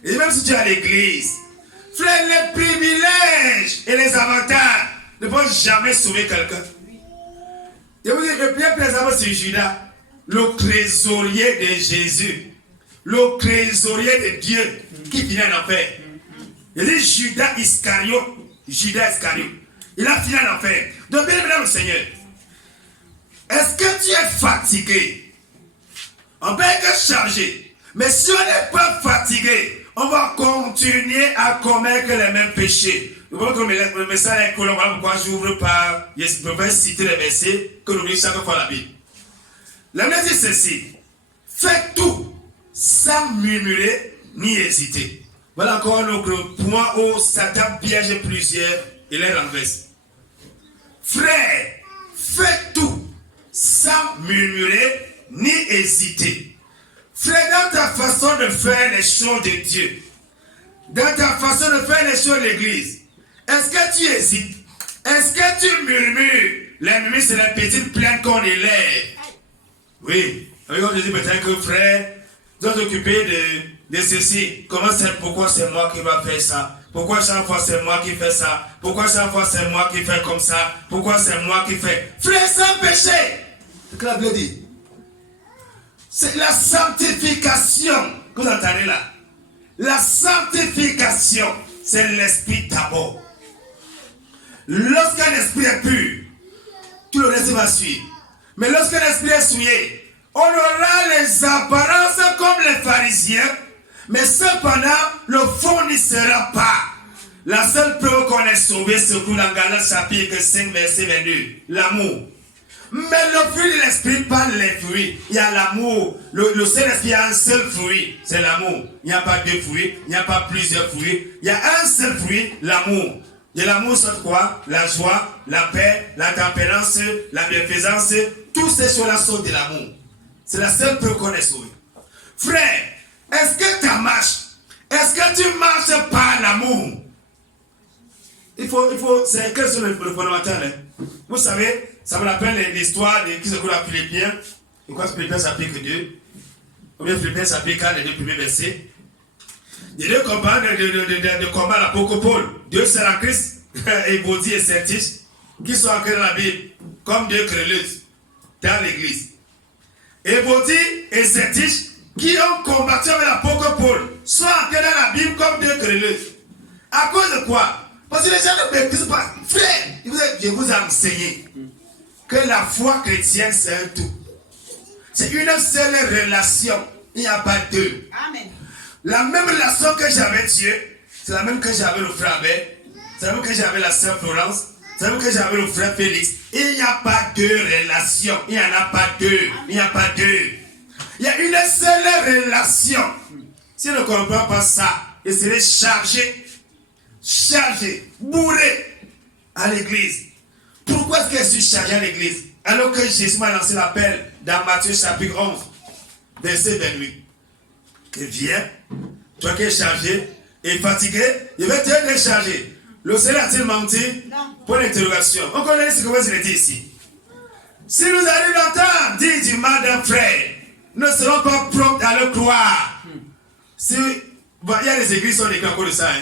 Et même si tu es à l'église, frère, les privilèges et les avantages ne vont jamais sauver quelqu'un. Je vous dis, le bien présent, c'est Judas, le trésorier de Jésus, le trésorier de Dieu qui finit en enfer. Il dit Judas Iscariote. Il a fini en enfer. Donc, bien évidemment, le Seigneur, est-ce que tu es fatigué? On peut être chargé. Mais si on n'est pas fatigué, on va continuer à commettre les mêmes péchés. Vous voyez que le message est collant. Voilà pourquoi j'ouvre par. Je vais citer les versets que nous lisons chaque fois la Bible. La Bible dit ceci: faites tout sans murmurer ni hésiter. Voilà encore un autre point où Satan piège plusieurs et les renverse. Frère, fais tout sans murmurer ni hésiter. Frère, dans ta façon de faire les choses de Dieu, dans ta façon de faire les choses de l'Église, est-ce que tu hésites? Est-ce que tu murmures? Les murmures, c'est la petite plainte qu'on élève. Oui, on dit peut-être que frère, dois t'occuper de ceci. Comment c'est? Pourquoi c'est moi qui va faire ça? Pourquoi chaque fois c'est moi qui fais ça? Pourquoi chaque fois c'est moi qui fais comme ça? Pourquoi c'est moi qui fais? Frère, sans péché. C'est ce que la Bible dit. C'est la sanctification que vous entendez là. La sanctification, c'est l'esprit d'abord. Lorsqu'un esprit est pur, tout le reste va suivre. Mais lorsqu'un esprit est souillé, on aura les apparences comme les pharisiens, mais cependant, le fond n'y sera pas. La seule preuve qu'on est sauvé se trouve dans Galates chapitre 5, verset 22. L'amour. Mais le fruit de l'esprit, pas les fruits. Il y a l'amour. Le Saint-Esprit a un seul fruit, c'est l'amour. Il n'y a pas deux fruits, il n'y a pas plusieurs fruits. Il y a un seul fruit, l'amour. Et l'amour, c'est quoi? La joie, la paix, la tempérance, la bienfaisance. Toutes ces choses-là sont de l'amour. C'est la seule preuve qu'on est sauvé. Frère, est-ce que tu marches? Est-ce que tu marches par l'amour? C'est quel est le fondamental? Hein? Vous savez, ça me rappelle l'histoire de qui se trouve à Philippiens. Et quoi, Philippiens chapitre 2? Ou bien Philippiens chapitre 4, les deux premiers versets. Les deux compagnons de combat à l'apôtre Paul, deux sœurs en Christ, Évodie et Sertiche, qui sont ancrés dans la Bible, comme deux créleuses dans l'église. Évodie et Sertiche, qui ont combattu avec l'apôtre Paul, sont ancrés dans la Bible comme deux créleuses. À cause de quoi? Parce que les gens ne méprisent pas. Frère, je vous ai enseigné que la foi chrétienne, c'est un tout. C'est une seule relation. Il n'y a pas deux. Amen. La même relation que j'avais avec Dieu, c'est la même que j'avais le frère Abel, c'est la même que j'avais la sœur Florence, c'est la même que j'avais le frère Félix. Il n'y a pas deux relations. Il n'y en a pas deux. Il n'y a pas deux. Il y a une seule relation. Si on ne comprend pas ça, il serait chargé, bourré à l'église. Pourquoi est-ce que je suis chargé à l'église? Alors que Jésus m'a lancé l'appel dans Matthieu chapitre 11, verset 28. Et viens, toi qui es chargé et fatigué, je vais te décharger. Le Seigneur a-t-il menti? Non. Point d'interrogation. On connaît ce que vous avez dit ici. Si nous allons d'entendre dire du mal d'un frère, nous ne serons pas prompts à le croire. Si, bon, il y a des églises qui sont des encore de ça. Hein.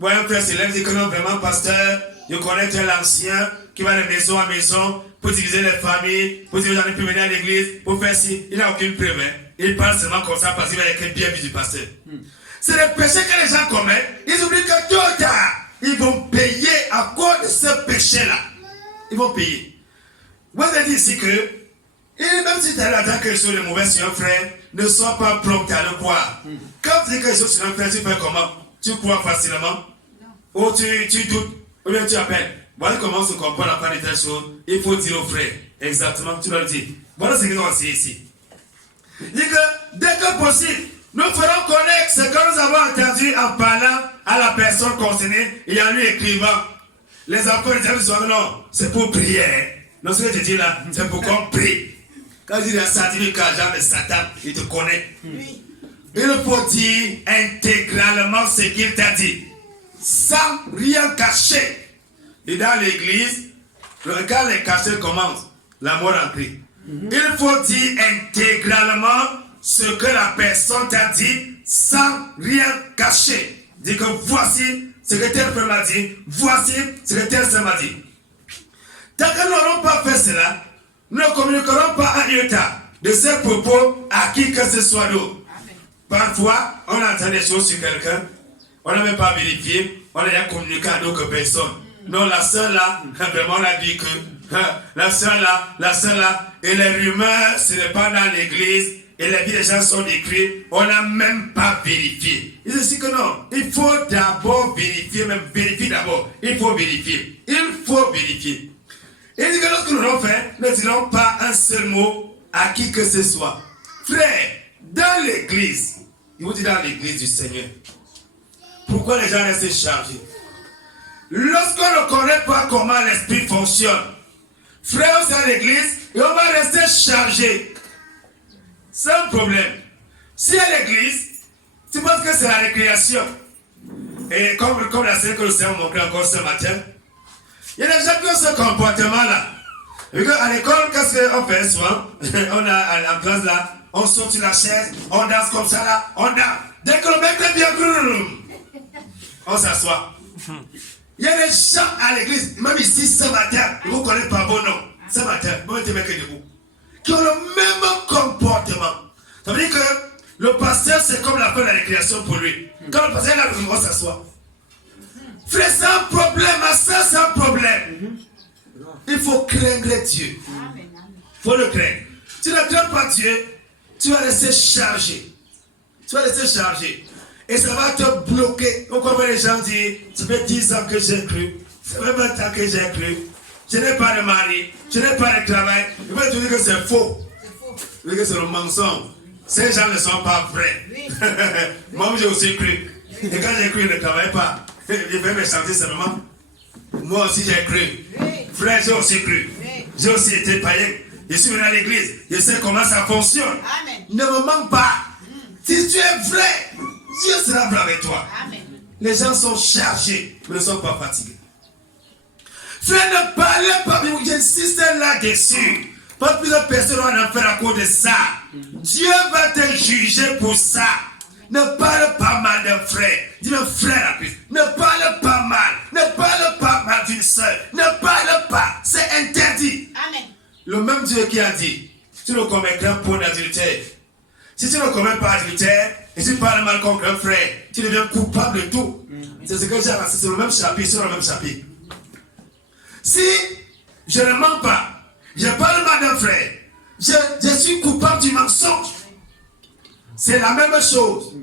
Bon, un frère se lève et dit que non, vraiment, pasteur, je connais l'ancien qui va de maison à maison pour diviser les familles, pour dire que j'en ai pu venir à l'église, pour faire ci. Il n'a aucune preuve. Hein. Il parle seulement comme ça parce qu'il va écrire bien vu du pasteur. C'est le péché que les gens commettent. Ils oublient que tôt ou tard, ils vont payer à cause de ce péché-là. Ils vont payer. Vous avez dit ici que, et même si tu as l'attente que les choses de mauvais sur un frère, ne sois pas prompt à le croire. Quand tu dis que les choses sur un frère, tu fais comment? Tu crois facilement? Ou tu doutes? Ou bien tu appelles? Voilà comment on se comprend la part de telle chose. Il faut dire au frère. Exactement, tu dois le dire. Voilà ce qu'ils ont enseigné ici. Il dit que dès que possible, nous ferons connaître ce que nous avons entendu en parlant à la personne concernée et en lui écrivant. Les apôtres disent non, c'est pour prier. Non, ce que je dis là, c'est pour qu'on prie. Quand je dis la satire du agent de Satan, il te connaît. Oui. Il faut dire intégralement ce qu'il t'a dit, sans rien cacher. Et dans l'église, quand les cachets commencent, la mort en crie. Il faut dire intégralement ce que la personne t'a dit sans rien cacher. Dis que voici ce que tel frère m'a dit, voici ce que tel sœur m'a dit. Tant que nous n'aurons pas fait cela, nous ne communiquerons pas à l'état de ces propos à qui que ce soit d'autre. Parfois, on entend des choses sur quelqu'un, on n'a même pas vérifié, on a déjà communiqué à d'autres personnes. Non, la sœur là, vraiment on a dit que la sœur là, et les rumeurs, ce n'est pas dans l'église, et les vies des gens sont décrites, on n'a même pas vérifié. Il dit que non, il faut d'abord vérifier, même vérifier d'abord, il faut vérifier. Il dit que lorsque nous l'avons fait, nous ne dirons pas un seul mot à qui que ce soit. Frère, dans l'église, il vous dit dans l'église du Seigneur, pourquoi les gens restent chargés? Lorsqu'on ne connaît pas comment l'esprit fonctionne, frère, c'est à l'église et on va rester chargé. C'est un problème. Si à l'église, tu penses que c'est la récréation. Et comme la scène que nous avons montré encore ce matin, il y a des gens qui ont ce comportement-là. Et à l'école, qu'est-ce qu'on fait souvent? On a en classe là, on saute sur la chaise, on danse comme ça là, on danse. Dès que le mec est bien, on s'assoit. Il y a des gens à l'église, même ici ce matin, vous ne connaissez pas bon nom, ce matin, vous mettez mec debout, qui ont le même comportement. Ça veut dire que le pasteur, c'est comme la fin de la récréation pour lui. Quand le pasteur est là, on s'assoit. Frère, c'est un problème, ma soeur, c'est un problème. Il faut craindre Dieu. Il faut le craindre. Tu ne crains pas Dieu, tu vas rester chargé. Tu vas rester chargé. Et ça va te bloquer. Donc, comme les gens disent, ça fait 10 ans que j'ai cru. Ça fait 20 ans que j'ai cru. Je n'ai pas de mari. Je n'ai pas de travail. Ils vont te dire que c'est faux. Ils vont dire que c'est le mensonge. Ces gens ne sont pas vrais. Moi, j'ai aussi cru. Et quand j'ai cru, ils ne travaillent pas. Ils veulent me chanter seulement. Moi aussi, j'ai cru. Frère, j'ai aussi cru. J'ai aussi été païen. Je suis venu à l'église. Je sais comment ça fonctionne. Amen. Ne me manque pas. Si tu es vrai, Dieu sera vrai avec toi. Amen. Les gens sont chargés, mais ne sont pas fatigués. Frère, ne parlez pas, mais j'insiste là-dessus. Pas plusieurs personnes vont en faire à cause de ça. Dieu va te juger pour ça. Ne parle pas mal d'un frère. Dis-moi frère à Christ. Ne parle pas mal. Ne parle pas mal d'une soeur. Ne parle pas. C'est interdit. Amen. Le même Dieu qui a dit, tu ne commettras pas d'adultère. Si tu ne commets pas d'adultère, et tu parles mal contre un frère, tu deviens coupable de tout. C'est ce que j'ai avancé sur le même chapitre, sur le même chapitre. Si je ne mens pas, je parle mal d'un frère, je suis coupable du mensonge. C'est la même chose.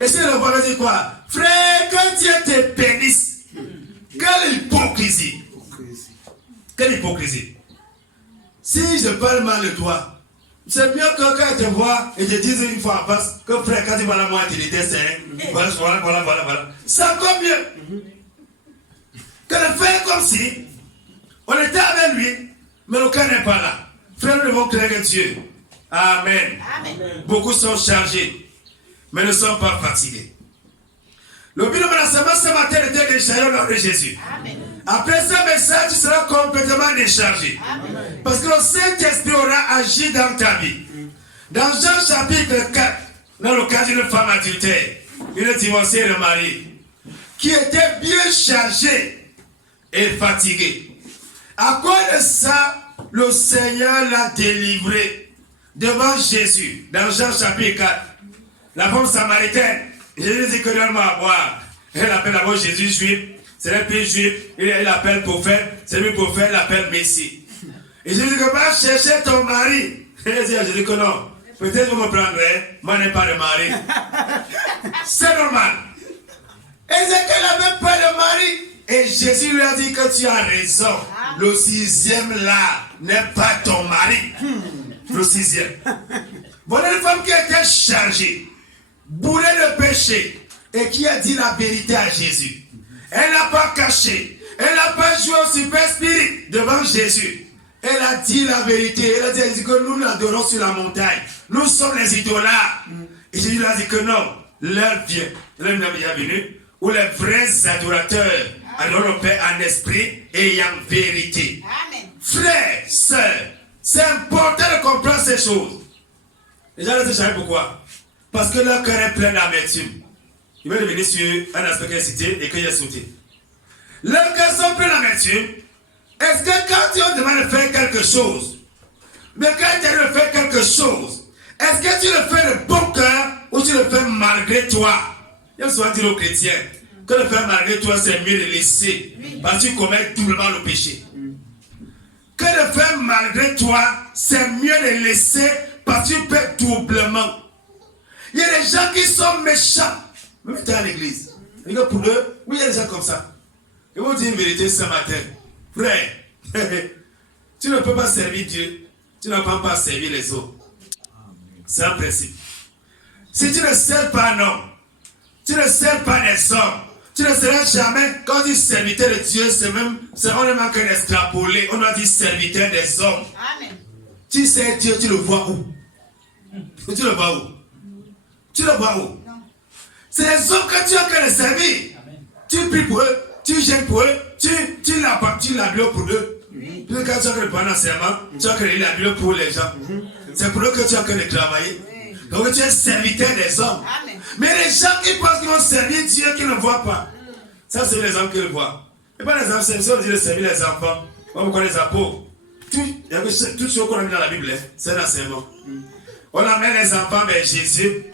Et si le voit dire quoi? Frère, que Dieu te bénisse. Quelle hypocrisie. Quelle hypocrisie. Si je parle mal de toi, c'est mieux que quand je te vois et je dise une fois en face que frère, quand tu vois la moi, tu détestes. Voilà. C'est encore mieux. Que de faire comme si on était avec lui, mais le cœur n'est pas là. Frère, nous devons craindre Dieu. Amen. Amen. Beaucoup sont chargés, mais ne sont pas fatigués. Le but de mon enseignement ce matin était déchargé au nom de Jésus. Amen. Après ce message, tu seras complètement déchargé. Amen. Parce que le Saint-Esprit aura agi dans ta vie. Dans Jean chapitre 4, dans le cas d'une femme adultère, une divorcée et le mari, qui était bien chargé et fatigué. À cause de ça, le Seigneur l'a délivré devant Jésus, dans Jean chapitre 4. La femme samaritaine, Jésus dit que donne-moi à boire. Elle appelle d'abord Jésus juif, c'est un pays juif, il appelle prophète, c'est lui prophète, il l'appelle Messie. Et Jésus dit que va chercher ton mari. Elle dit à Jésus que non, peut-être vous me prendrez, moi je n'ai pas de mari. C'est normal. Elle dit qu'elle n'avait pas de mari. Et Jésus lui a dit que tu as raison. Le 6e là n'est pas ton mari. Le 6e. Voilà une femme qui était chargée, bourrée de péché, et qui a dit la vérité à Jésus. Elle n'a pas caché, elle n'a pas joué au super spirit devant Jésus. Elle a dit la vérité. Elle a dit que nous l'adorons sur la montagne. Nous sommes les idolâtres. Et Jésus lui a dit que non, l'heure vient. L'heure est venue où les vrais adorateurs adorent le Père en esprit et en vérité. Amen. Frères, sœurs, c'est important de comprendre ces choses. Les gens ne savent pourquoi. Parce que leur cœur est plein d'amertume. Ils veulent venir sur un aspect que j'ai cité et que j'ai sauté. Leurs cœurs sont pleins d'amertume. Est-ce que quand tu demande de faire quelque chose, mais quand tu as de faire quelque chose, est-ce que tu le fais de bon cœur ou tu le fais malgré toi? Il y a souvent dit aux chrétiens que le faire malgré toi, c'est mieux de laisser. Parce que tu commets doublement le péché. Que le faire malgré toi, c'est mieux de laisser parce que tu paies doublement. Il y a des gens qui sont méchants. Même tu es à l'église. Pour eux, oui, il y a des gens comme ça. Ils vont dire une vérité ce matin. Frère, tu ne peux pas servir Dieu. Tu ne peux pas servir les autres. C'est un principe. Si tu ne sers pas un homme, tu ne sers pas les hommes, Tu ne seras jamais, quand on dit serviteur de Dieu, on ne manque qu'un extrapolé. On doit dire serviteur des hommes. Amen. Tu sais Dieu, tu le vois où? Tu le vois où? Tu le vois où? C'est les hommes que tu as en train de servir. Amen. Tu pries pour eux, tu gênes pour eux, tu la Bible pour eux. Oui. Quand tu as en train de prendre un serment, tu as en train de lire la Bible pour les gens. C'est pour eux que tu es en train de travailler. Oui. Donc tu es serviteur des hommes. Amen. Mais les gens qui pensent qu'ils vont servir Dieu, qui ne voient pas. Ça, c'est les hommes qui le voient. Et pas les enfants, c'est on dit de servir les enfants. On vous connaît les apôtres. Tout ce qu'on a mis dans la Bible, c'est un enseignement. On amène les enfants vers Jésus.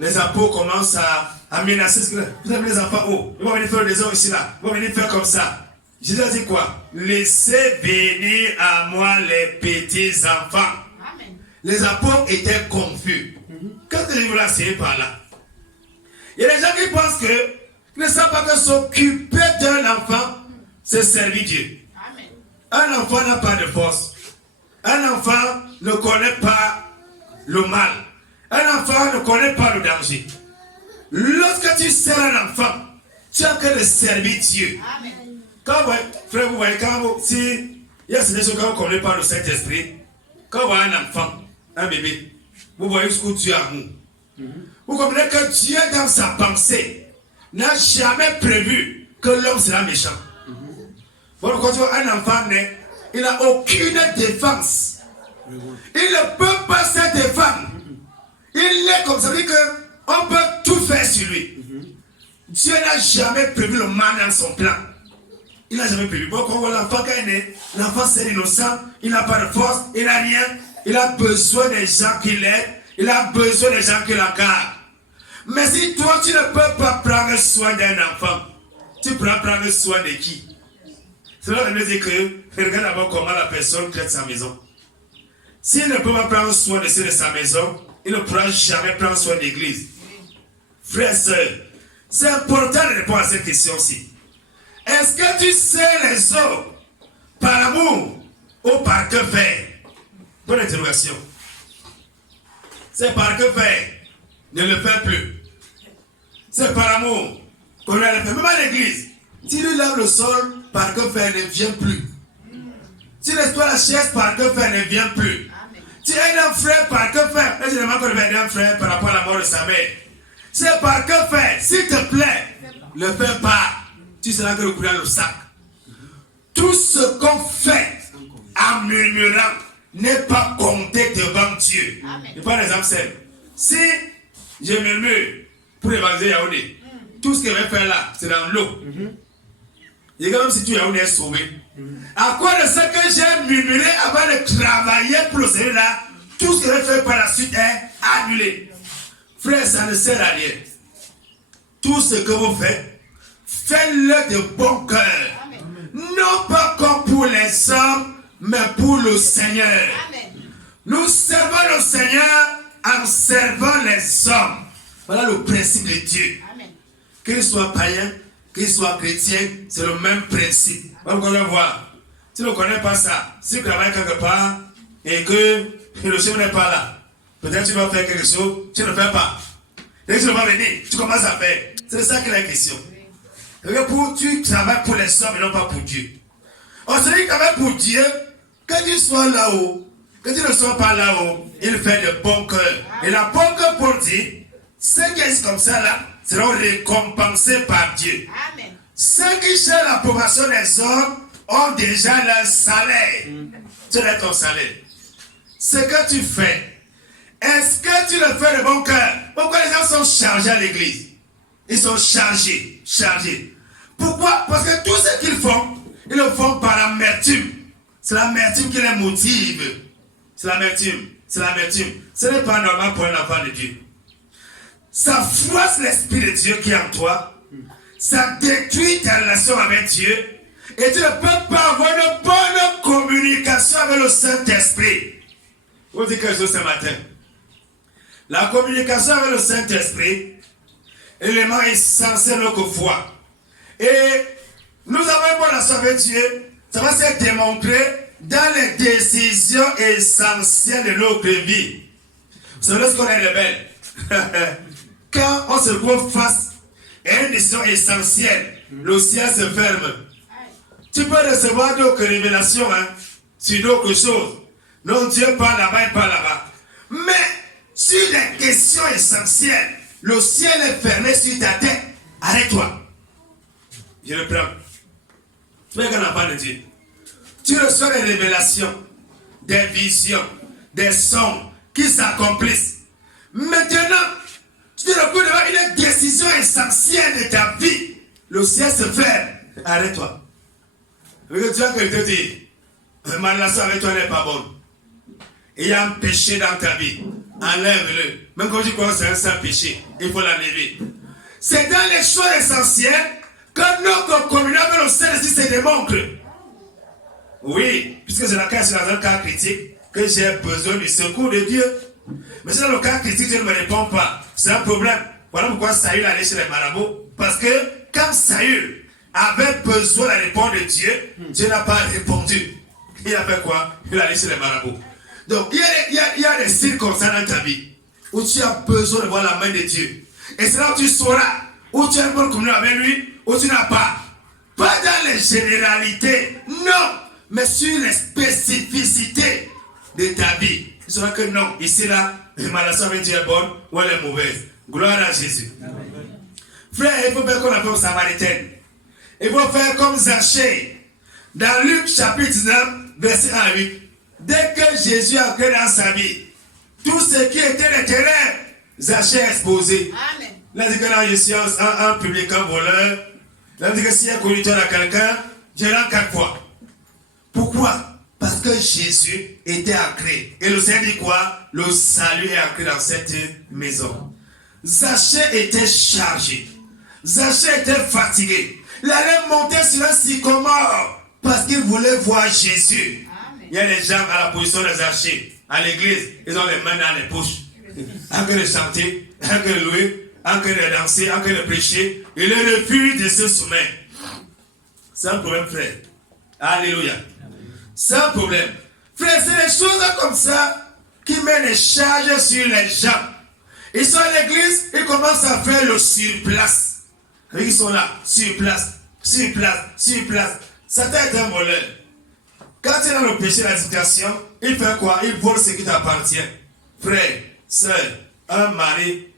Les apôtres commencent à menacer. Vous avez les enfants où? Ils vont venir faire des hommes ici là. Ils vont venir faire comme ça. Jésus a dit quoi? Laissez venir à moi les petits enfants. Amen. Les apôtres étaient confus. Qu'est-ce que je voulais enseigner par là? Il y a des gens qui pensent que ne savent pas que s'occuper d'un enfant, c'est servir Dieu. Amen. Un enfant n'a pas de force. Un enfant ne connaît pas le mal. Un enfant ne connaît pas le danger. Lorsque tu sers un enfant, tu as que de servir Dieu. Amen. Quand frère, vous voyez, si il y a ces choses quand vous ne connaissez pas le Saint-Esprit, quand vous voyez un enfant, un bébé, vous voyez jusqu'où Dieu amour. Vous comprenez que Dieu, dans sa pensée, n'a jamais prévu que l'homme sera méchant. Bon, quand tu vois un enfant né, il n'a aucune défense. Il ne peut pas se défendre. Il est comme ça, veut dire qu'on peut tout faire sur lui. Dieu n'a jamais prévu le mal dans son plan. Il n'a jamais prévu. Bon, quand on voit l'enfant qui est né, l'enfant c'est innocent, il n'a pas de force, il n'a rien. Il a besoin des gens qui l'aident, il a besoin des gens qui l'encadrent. Mais si toi tu ne peux pas prendre soin d'un enfant, tu pourras prendre soin de qui? Cela veut dire que regarde d'abord comment la personne traite sa maison. S'il ne peut pas prendre soin de sa maison, il ne pourra jamais prendre soin de l'église. Frères et sœurs, c'est important de répondre à cette question-ci. Est-ce que tu sais les autres par amour ou par que faire? Bonne interrogation. C'est par que faire? Ne le fais plus. C'est par amour qu'on a le fait. Même à l'église, si tu laves le sol, par que faire ne vient plus. Si nettoie la chaise, par que faire ne vient plus. Tu aides un frère, par que faire? Là, je demande qu'on aider un frère par rapport à la mort de sa mère. C'est par que faire? S'il te plaît, ne le fais pas. Tu seras que le couler dans le sac. Tout ce qu'on fait en murmurant n'est pas compté devant Dieu. Je prends l'exemple simple. Si je murmure pour évangéliser Yaoundé, tout ce que je vais faire là, c'est dans l'eau. Et comme si tu Yaoundé est sauvé. À quoi de ce que j'ai murmuré avant de travailler pour le Seigneur là, tout ce que je vais faire par la suite est annulé. Frère, ça ne sert à rien. Tout ce que vous faites, faites-le de bon cœur. Non pas comme pour les hommes, mais pour le Seigneur. Amen. Nous servons le Seigneur en servant les hommes. Voilà le principe de Dieu. Qu'il soit païen, qu'il soit chrétien, c'est le même principe. On va voir. Si tu ne connais pas ça, si tu travailles quelque part et que le chef n'est pas là, peut-être tu vas faire quelque chose, tu ne fais pas. Dès que tu vas venir, tu commences à faire. C'est ça qui est la question. Tu travailles pour les hommes et non pas pour Dieu. On se dit qu'il travaille pour Dieu, que tu sois là-haut, que tu ne sois pas là-haut, il fait de bon cœur. Et la bon cœur pour dire, ceux qui sont comme ça là, seront récompensés par Dieu. Amen. Ceux qui cherchent l'approbation des hommes ont déjà leur salaire. Tu as ton salaire. Ce que tu fais, est-ce que tu le fais de bon cœur? Pourquoi les gens sont chargés à l'église? Ils sont chargés. Pourquoi? Parce que tout ce qu'ils font, ils le font par l'amertume. C'est l'amertume qui les motive. C'est l'amertume. Ce n'est pas normal pour un enfant de Dieu. Ça froisse l'esprit de Dieu qui est en toi. Ça détruit ta relation avec Dieu. Et tu ne peux pas avoir une bonne communication avec le Saint-Esprit. Je vous dis quelque chose ce matin. La communication avec le Saint-Esprit, élément essentiel de notre foi. Et nous avons une bonne relation avec Dieu. Ça va se démontrer dans les décisions essentielles de notre vie. Vous savez ce qu'on est rebelle. Quand on se trouve face est une décision essentielle. Le ciel se ferme. Tu peux recevoir d'autres révélations sur d'autres choses. Non, Dieu parle là-bas, il parle là-bas. Mais sur les questions essentielles, le ciel est fermé sur ta tête. Arrête-toi. Je reprends. Tu es un enfant de Dieu. Tu reçois des révélations, des visions, des sons qui s'accomplissent. Maintenant, tu te retrouves devant une décision essentielle de ta vie. Le ciel se ferme. Arrête-toi. Dieu te dit, ma relation avec toi n'est pas bonne. Il y a un péché dans ta vie. Enlève-le. Même quand tu crois que c'est un seul péché, il faut l'enlever. C'est dans les choses essentielles que notre communion avec le Saint-Esprit se démontre. Oui, puisque c'est dans un cas critique que j'ai besoin du secours de Dieu. Mais si dans le cas critique, Dieu ne me répond pas. C'est un problème. Voilà pourquoi Saül allait chez les marabouts. Parce que quand Saül avait besoin de la réponse de Dieu, Dieu n'a pas répondu. Il a fait quoi? Il allait chez les marabouts. Donc, il y a des circonstances dans ta vie où tu as besoin de voir la main de Dieu. Et c'est là où tu sauras où tu as une bonne communion avec lui, où tu n'as pas. Pas dans les généralités, non, mais sur les spécificités de ta vie. Tu sauras que non, ici là, ma relation avec Dieu est bonne ou elle est mauvaise. Gloire à Jésus. Amen. Frère, il faut faire comme la femme samaritaine. Il faut faire comme Zachée. Dans Luc chapitre 19, verset 1 à 8. Dès que Jésus a créé dans sa vie, tout ce qui était des ténèbres, Zachée a exposé. Amen. Là, dit que là, je suis un publicain voleur. Là, dit que s'il y a connu à quelqu'un, je rends 4 fois. Pourquoi? Parce que Jésus était ancré. Et le Seigneur dit quoi? Le salut est ancré dans cette maison. Zachée était chargé. Zachée était fatigué. Il allait monter sur un sycomore parce qu'il voulait voir Jésus. Amen. Il y a des gens à la position de Zachée. À l'église, ils ont les mains dans les poches. En train de chanter, en train de louer, en train de danser, en train de prêcher. Il refuse de se soumettre. C'est un problème, frère. Alléluia. C'est un problème. Frère, c'est des choses comme ça qui mettent des charges sur les gens. Ils sont à l'église, ils commencent à faire le surplace. Ils sont là, sur place, sur place, sur place. Satan est un voleur. Quand il est dans le péché de la dictation, il fait quoi? Il vole ce qui t'appartient. Frère, sœur, un mari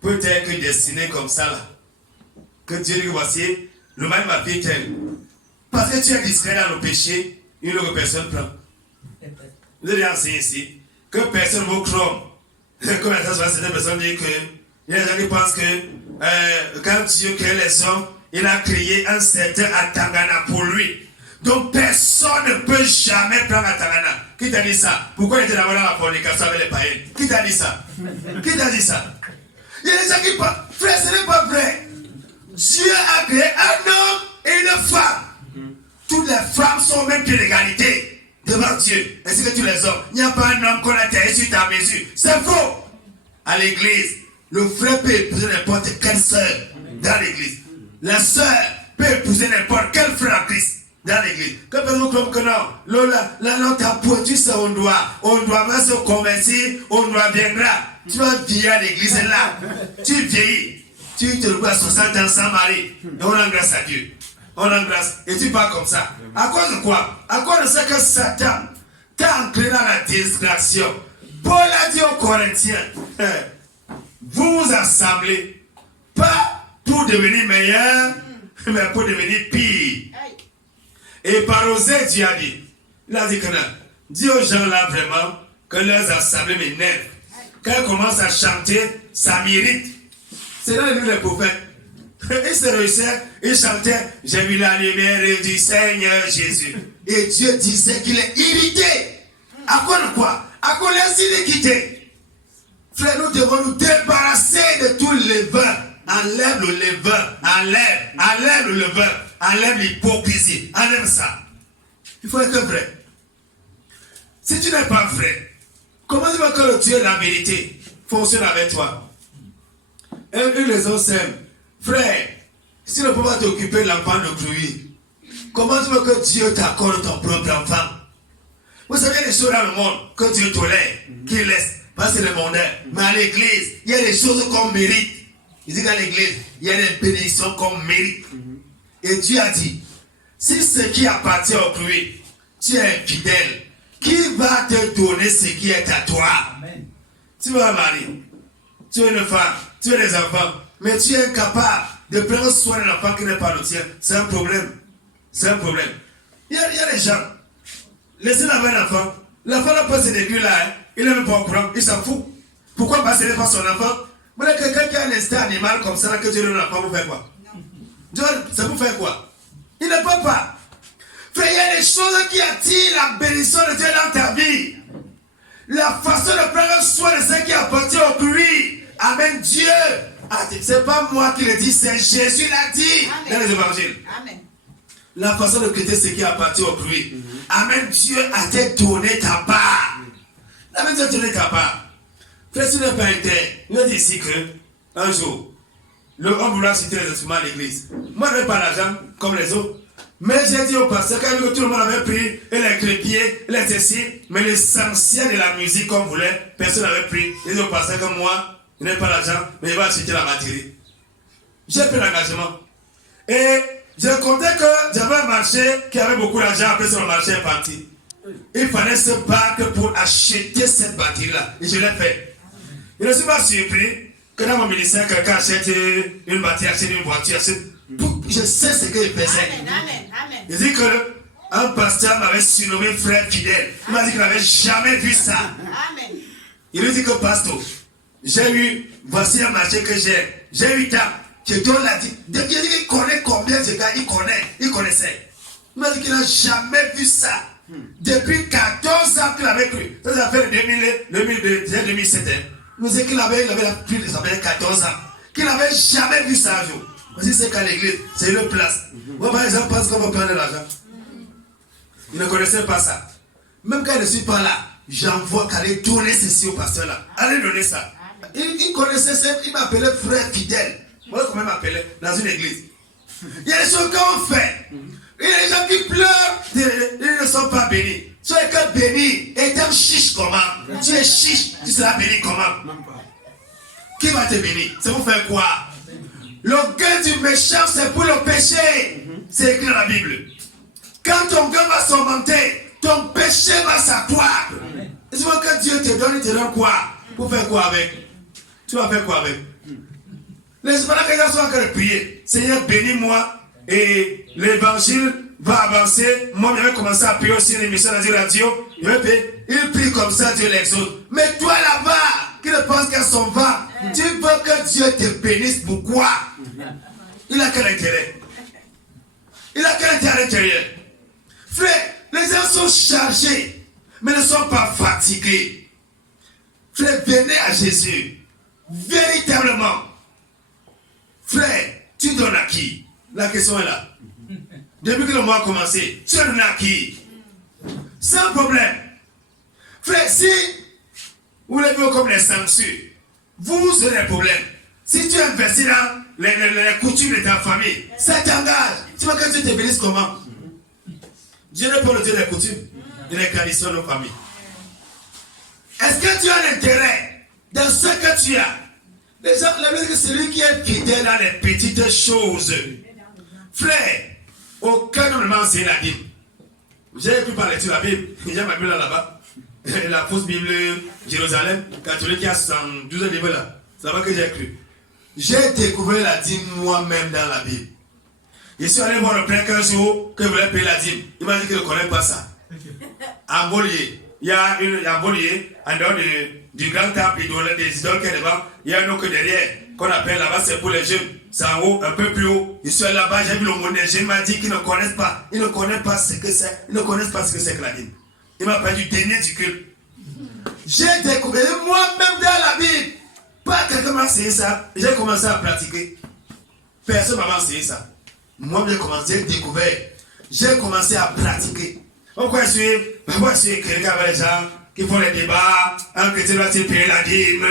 peut être destiné comme ça là. Que Dieu dit, voici, le mari m'a fait tel. Parce que tu es discret dans le péché, une autre personne prend. Vous avez enseigné ici que personne ne vous croit. Comme ça se passe, cette personne dit que il y a des gens qui pensent que quand Dieu crée les hommes, il a créé un certain Atangana pour lui. Donc personne ne peut jamais prendre Atangana. Qui t'a dit ça? Pourquoi il était d'abord dans la fornication avec les païens? Qui t'a dit ça? Qui t'a dit ça? Il y a des gens qui pensent, frère, ce n'est pas vrai. Dieu a créé un homme et une femme. Toutes les femmes sont au même pied d'égalité devant Dieu, ainsi que tous les hommes. Il n'y a pas un homme qu'on a taillé sur ta mesure. C'est faux. À l'église, le frère peut épouser n'importe quelle sœur dans l'église. La sœur peut épouser n'importe quel frère en Christ dans l'église. Quand personne comme que non, là, non, t'as pointu ça, on doit même se convertir, on doit viendra. Tu vas vieillir à l'église là. Tu vieillis. Tu te retrouves à 60 ans sans mari. Et on rend grâce à Dieu. On rend grâce. Et tu pars comme ça. À cause de quoi? À cause de ce que Satan t'a ancré dans la distraction. Paul a dit aux Corinthiens, vous vous assemblez pas pour devenir meilleur, mais pour devenir pire. Et par Osée, Dieu a dit, il a dit que non, dis aux gens là vraiment que leurs assemblées m'énervent. Quand ils commencent à chanter, ça m'irrite. C'est dans les livres des prophètes. Ils se réussissaient, ils chantaient, j'ai vu la lumière du Seigneur Jésus. Et Dieu disait qu'il est irrité. À cause de quoi? À cause de l'iniquité. Frère, nous devons nous débarrasser de tout le levain. Enlève le levain, enlève le levain, enlève l'hypocrisie, enlève ça. Il faut être vrai. Si tu n'es pas vrai, comment tu veux que le Dieu de la vérité fonctionne avec toi? Et les autres s'aiment. Frère, si ne peut pas t'occuper de l'enfant de Clouy, comment tu veux que Dieu t'accorde ton propre enfant? Vous savez, il y a des choses dans le monde que Dieu tolère, qu'il laisse, parce que c'est le mondain. Mais à l'église, il y a des choses qu'on mérite. Il dit qu'à l'église, il y a des bénédictions qu'on mérite. Et Dieu a dit, si ce qui appartient au fruit, tu es fidèle, qui va te donner ce qui est à toi? Amen. Tu as un mari, tu as une femme, tu as des enfants, mais tu es incapable de prendre soin d'un enfant qui n'est pas le tien. C'est un problème. C'est un problème. Il y a des gens, laissez la un enfant, l'enfant n'a pas ses débuts là, il n'est même pas au courant, il s'en fout. Pourquoi pas ce n'est pas son enfant? Mais quelqu'un qui a un instinct animal comme ça, que Dieu donne l'enfant, vous faites quoi? Dieu, ça vous fait quoi? Il ne peut pas. Frère, il y a des choses qui attirent la bénédiction de Dieu dans ta vie. La façon de prendre soin de ce qui appartient au fruit. Amen. Dieu. C'est pas moi qui le dis, c'est Jésus l'a dit. Amen. Dans les évangiles. Amen. La façon de traiter ce qui appartient au fruit. Amen. Dieu a te donné ta part. Amen. Dieu a donné ta part. Frère, si tu n'es pas intérêt, il a dit ici que un jour, on vouloir citer les instruments à l'église. Moi, je n'avais pas l'argent comme les autres. Mais j'ai dit au pasteur, quand tout le monde avait pris, les crépiers, les ceci, mais l'essentiel de la musique qu'on voulait, personne n'avait pris. J'ai dit au pasteur que moi, je n'ai pas l'argent, mais il va acheter la batterie. J'ai pris l'engagement. Et je comptais que j'avais un marché qui avait beaucoup d'argent, après son marché est parti. Il fallait se battre pour acheter cette batterie-là. Et je l'ai fait. Je ne suis pas surpris que dans mon ministère, quelqu'un achète une batterie, achète une voiture, je sais ce qu'il faisait. Amen. Il dit qu'un pasteur m'avait surnommé frère fidèle. Il m'a dit qu'il n'avait jamais vu ça. Amen. Il lui dit que pasteur, voici un marché que j'ai 8 ans. Je donne la dit. Il connaît combien de gars, il connaissait. Il m'a dit qu'il n'a jamais vu ça. Depuis 14 ans qu'il avait cru. Ça fait 2007. Il nous dit qu'il avait plus de 14 ans. Qu'il n'avait jamais vu ça un jour. Parce que c'est qu'à l'église, c'est une place. Moi, par exemple, pense qu'on va prendre l'argent. Il ne connaissait pas ça. Même quand je ne suis pas là, j'envoie qu'aller donner ceci au pasteur là. Allez donner ça. Il connaissait ça, il m'appelait frère fidèle. Moi, comment il m'appelait? Dans une église. Il y a des choses qu'on fait. Il y a des gens qui pleurent, ils ne sont pas bénis. Tu es que béni, et tu es chiche comment? Tu es chiche, tu seras béni comment? Qui va te bénir? C'est pour faire quoi? Le gain du méchant, c'est pour le péché. C'est écrit dans la Bible. Quand ton gain va s'augmenter, ton péché va s'accroître. Et tu vois que Dieu te donne quoi? Pour faire quoi avec? Tu vas faire quoi avec? Pendant que les gens sont en train de prier, Seigneur, bénis-moi. Et l'évangile va avancer. Moi, je vais commencer à prier aussi une émission dans une radio. Il prie comme ça, Dieu l'exauce. Mais toi là-bas, qui ne pense qu'à son ventre, tu veux que Dieu te bénisse. Pourquoi? Il a quel intérêt? Il a quel intérêt à l'intérieur? Frère, les gens sont chargés, mais ne sont pas fatigués. Frère, venez à Jésus. Véritablement. Frère, tu donnes à qui? La question est là. Depuis que le mois a commencé, tu donnes à qui? Sans problème. Frère, si vous l'avez vu comme les sanctions, vous aurez des problèmes. Si tu investis dans les coutumes de ta famille, ça t'engage. Tu vois que Dieu te bénisse comment? Dieu n'est pas le Dieu des coutumes, de les traditions de nos familles. Est-ce que tu as l'intérêt dans ce que tu as? Les gens, la Bible dit que celui qui est fidèle dans les petites choses. Frère, aucun homme ne m'a enseigné la Bible. J'ai pu parler sur la Bible. J'ai ma Bible là-bas. La fausse Bible Jérusalem, catholique qui a 12 livres là. C'est là que j'ai cru. J'ai découvert la dîme moi-même dans la Bible. Je suis allé voir le prêtre un jour que je voulais payer la dîme. Il m'a dit qu'il ne connaît pas ça. En Bollier, il y a un Bollier, en dehors du grand temple des idoles qui est devant, il y a un autre derrière, qu'on appelle là-bas, c'est pour les jeunes. C'est en haut, un peu plus haut. Je suis allé là-bas, j'ai vu le monde des jeunes, m'a dit qu'ils ne connaissent pas. Ils ne connaissent pas ce que c'est. Ils ne connaissent pas ce que c'est que la Bible. Il m'a parlé du dernier du culte. J'ai découvert moi-même dans la Bible. Pas quelqu'un m'a enseigné ça. J'ai commencé à pratiquer. Personne ne m'a enseigné ça. Moi, j'ai commencé à découvrir. J'ai commencé à pratiquer. Pourquoi je suis quelqu'un avec les gens qui font les débats, un chrétien doit-il payer la dîme?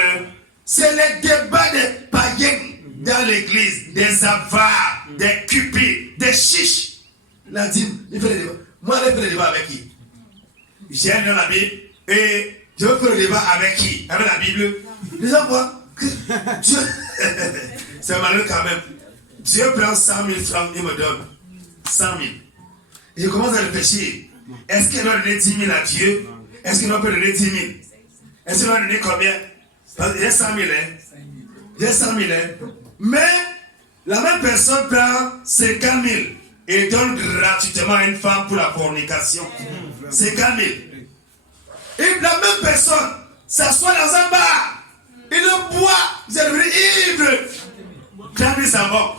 C'est les débats des païens dans l'église, des avares, des cupides, des chiches. La dîme, il fait les débats. Moi, je fais les débats avec qui? J'aime dans la Bible et je veux faire le débat avec qui? Avec la Bible. Les gens voient que Dieu. c'est malheureux quand même. Dieu prend 100 000 francs, il me donne 100 000. Et je commence à réfléchir. Est-ce qu'il doit donner 10 000 à Dieu? Est-ce qu'il doit donner 10 000? Est-ce qu'il doit donner combien? Parce qu'il y a 100 000, hein? Il y a 100 000, hein? Mais la même personne prend 50 000 et donne gratuitement à une femme pour la fornication. 50 000. Et la même personne s'assoit dans un bar. Il le boit. Vous êtes devenu ivre. 30 000 ça va.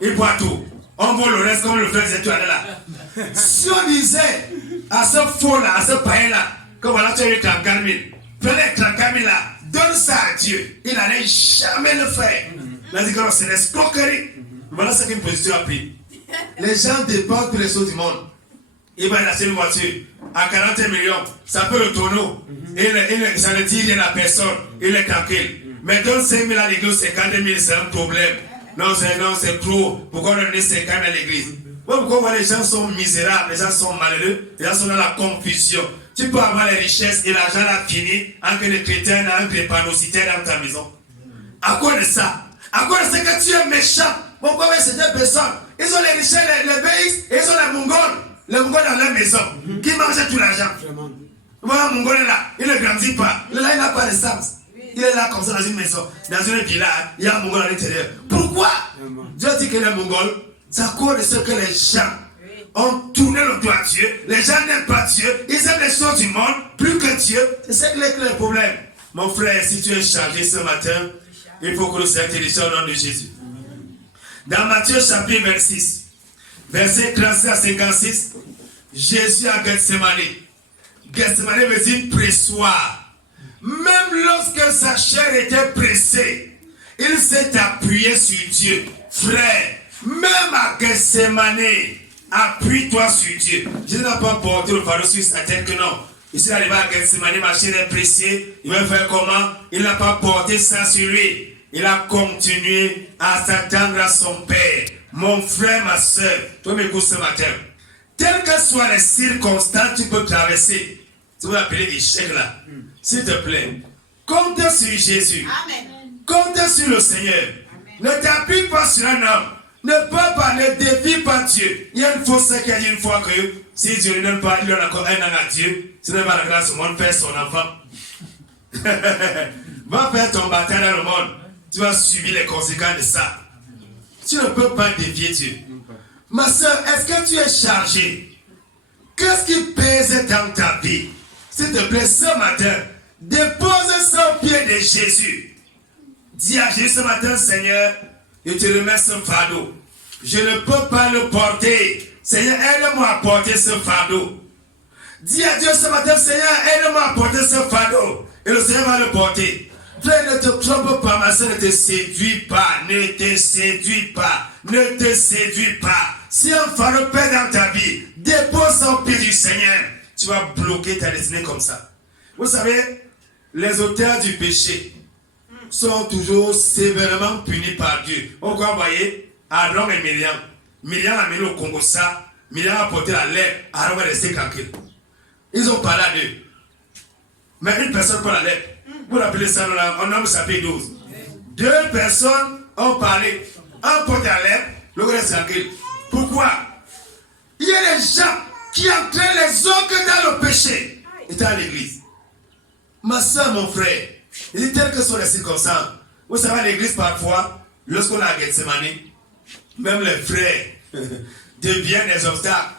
Il boit tout. On voit le reste comme le frère disait tout à l'heure là. Si on disait à ce faux là, à ce païen là, que voilà, tu as eu 34 000. Prenez 34 000 là, donne ça à Dieu. Il n'allait jamais le faire. Il a dit que c'est l'escroquerie. Voilà ce qu'une position a pris. Les gens dépensent tous les choses du monde. Il va acheter une voiture à 40 millions. Ça peut le tonneau. Ça ne dit rien à personne. Il est tranquille. Mais donne 5 000 à l'église, 50 000, c'est un problème. Non, c'est trop. Pourquoi donner 50 000 à l'église? Pourquoi les gens sont misérables, les gens sont malheureux, les gens sont dans la confusion. Tu peux avoir les richesses et l'argent a fini en que les chrétiens, en que les panocitaires dans ta maison. À cause de ça? À cause de ce que tu es méchant? Pourquoi c'est deux personnes? Ils ont les richesses, les BX, et ils ont les Mongols. Les Mongols dans leur maison, qui mangent tout l'argent. Voilà, le Mongol est là, il ne grandit pas. Il est là, il n'a pas de sens. Il est là comme ça dans une maison, dans une villa, il y a un Mongol à l'intérieur. Pourquoi? Dieu dit que les Mongols, c'est à cause de ce que les gens ont tourné le dos à Dieu. Les gens n'aiment pas Dieu, ils aiment les choses du monde plus que Dieu. C'est ça qui est le problème. Mon frère, si tu es chargé ce matin, il faut que nous soyons intelligents au nom de Jésus. Dans Matthieu chapitre 26, verset 36 à 56, Jésus à Gethsemane. Gethsemane veut dire pressoir. Même lorsque sa chair était pressée, il s'est appuyé sur Dieu. Frère, même à Gethsemane, appuie-toi sur Dieu. Dieu n'a pas porté le fardeau sur sa tête que non. Il s'est arrivé à Gethsemane, ma chair est pressée. Il va faire comment? Il n'a pas porté ça sur lui. Il a continué à s'attendre à son Père. Mon frère, ma soeur, toi m'écoutes ce matin. Quelles que soient les circonstances, tu peux traverser. Tu vas appeler échec là. S'il te plaît, compte sur Jésus. Amen. Compte sur le Seigneur. Amen. Ne t'appuie pas sur un homme. Ne peux pas, ne défie pas Dieu. Il y a une fausse qui a dit une fois que si Dieu ne donne pas, il donne encore un an à Dieu. Ce n'est pas la grâce au monde, faire son enfant. Va faire ton bataille dans le monde. Tu vas subir les conséquences de ça. Tu ne peux pas défier Dieu. Ma soeur, est-ce que tu es chargé? Qu'est-ce qui pèse dans ta vie? S'il te plaît, ce matin, dépose son pied de Jésus. Dis à Jésus ce matin, Seigneur, je te remets ce fardeau. Je ne peux pas le porter. Seigneur, aide-moi à porter ce fardeau. Dis à Dieu ce matin, Seigneur, aide-moi à porter ce fardeau. Et le Seigneur va le porter. Frère, ne te trompe pas, ma soeur, ne te séduis pas. Ne te séduis pas. Ne te séduis pas. Si un fardeau pèse dans ta vie, dépose son pied du Seigneur. Tu vas bloquer ta destinée comme ça. Vous savez, les auteurs du péché sont toujours sévèrement punis par Dieu. On va envoyer Aaron et Myriam. Myriam a mis au Congo ça. Myriam a porté la lèpre. Aaron est resté tranquille. Ils ont parlé à Dieu. Mais une personne pour la lèpre. Vous l'appelez ça en Homme chapitre 12. Deux personnes ont parlé. Un porte la lèpre, l'autre reste tranquille. Pourquoi? Il y a des gens qui entraînent les autres dans le péché. Et dans l'église. Ma soeur, mon frère, il dit telles que sont les circonstances. Vous savez, à l'église, parfois, lorsqu'on a Gethsemane, même les frères deviennent des obstacles.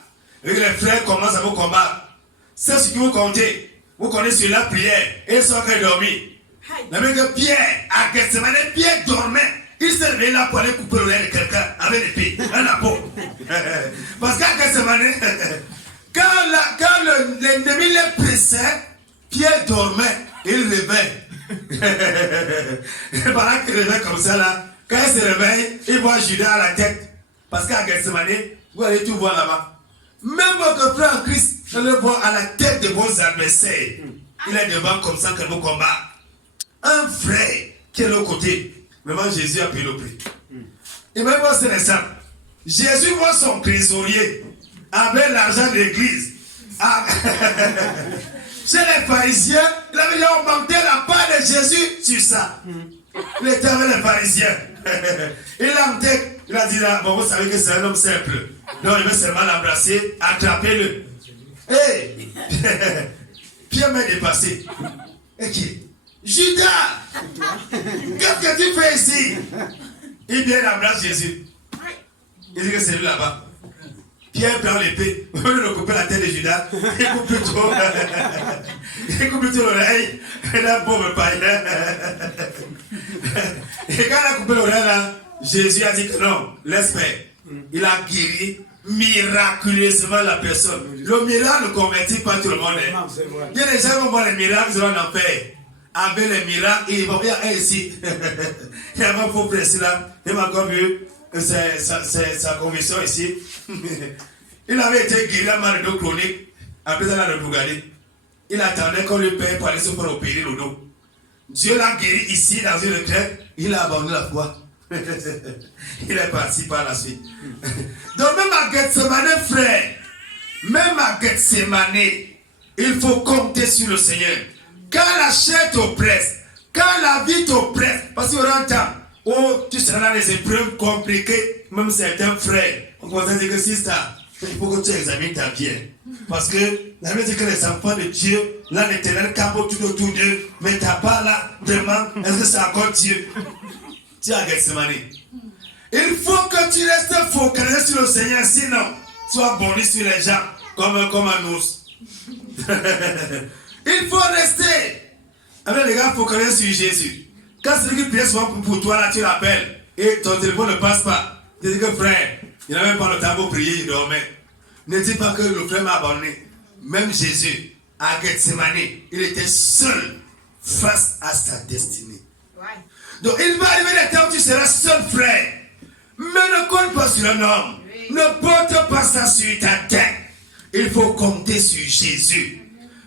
Et que les frères commencent à vous combattre. C'est ce que vous comptez. Vous connaissez sur la prière. Et ils sont en train de dormir. Avec Pierre, à Gethsemane, Pierre dormait. Il s'est levé là pour aller couper le lait de quelqu'un avec l'épée, un apôtre. Parce qu'à Gethsemane, quand l'ennemi les pressait, Pierre dormait et il réveille. Pendant qu'il réveille comme ça là, quand il se réveille, il voit Judas à la tête. Parce qu'à Gethsemane, vous allez tout voir là-bas. Même votre frère en Christ, je le vois à la tête de vos adversaires. Il est devant comme ça que vous combat. Un frère qui est de l'autre côté. Maintenant, Jésus a payé le prix. Et même moi, c'est l'exemple. Jésus voit son trésorier avec l'argent de l'église. Chez les pharisiens, il avait augmenté la part de Jésus sur ça. Il était avec les pharisiens. Il a dit là, bon, vous savez que c'est un homme simple. Donc il veut seulement l'embrasser, attrapez-le. Hé! Pierre m'a dépassé. Et qui? Judas! Qu'est-ce que tu fais ici? Il vient d'embrasser Jésus. Il dit que c'est lui là-bas. Pierre prend l'épée, au lieu de couper la tête de Judas, il coupe plutôt l'oreille d'un pauvre païen. Et quand il a coupé l'oreille là, Jésus a dit que non, laisse faire. Il a guéri miraculeusement la personne. Le miracle ne convertit pas tout le monde. Il y a des gens qui vont voir les miracles, ils vont en faire. Avec les miracles, ils vont dire, ici, il y a un faux presse là, il m'a encore vu. C'est sa conviction ici. Il avait été guéri à mal de dos chronique. Après ça, il a regardé. Il attendait qu'on lui paye pour aller se faire opérer le dos. Dieu l'a guéri ici dans une retraite. Il a abandonné la foi. Il est parti par la suite. Donc même à Gethsemane, frère, même à Gethsemane, il faut compter sur le Seigneur. Quand la chair t'oppresse, quand la vie t'oppresse, parce qu'il y aura un temps. Oh, tu seras dans les épreuves compliquées, même certains frères. On commence à dire que c'est ça. Il faut que tu examines ta vie. Parce que la Bible dit que les enfants de Dieu, là, l'Éternel capote tout autour d'eux. Mais ta part là, vraiment, est-ce que c'est encore Dieu? Tu as Gethsemane. Il faut que tu restes focalisé sur le Seigneur, sinon, tu vas bondir sur les gens comme un ours. Il faut rester. Alors les gars, focalisés sur Jésus. Quand celui qui prie souvent pour toi, là, tu l'appelles et ton téléphone ne passe pas. Tu dis que frère, il n'a même pas le temps pour prier, il dormait. Ne dis pas que le frère m'a abandonné. Même Jésus, à Gethsemane, il était seul face à sa destinée. Ouais. Donc il va arriver des temps où tu seras seul, frère. Mais ne compte pas sur un homme. Oui. Ne porte pas ça sur ta tête. Il faut compter sur Jésus.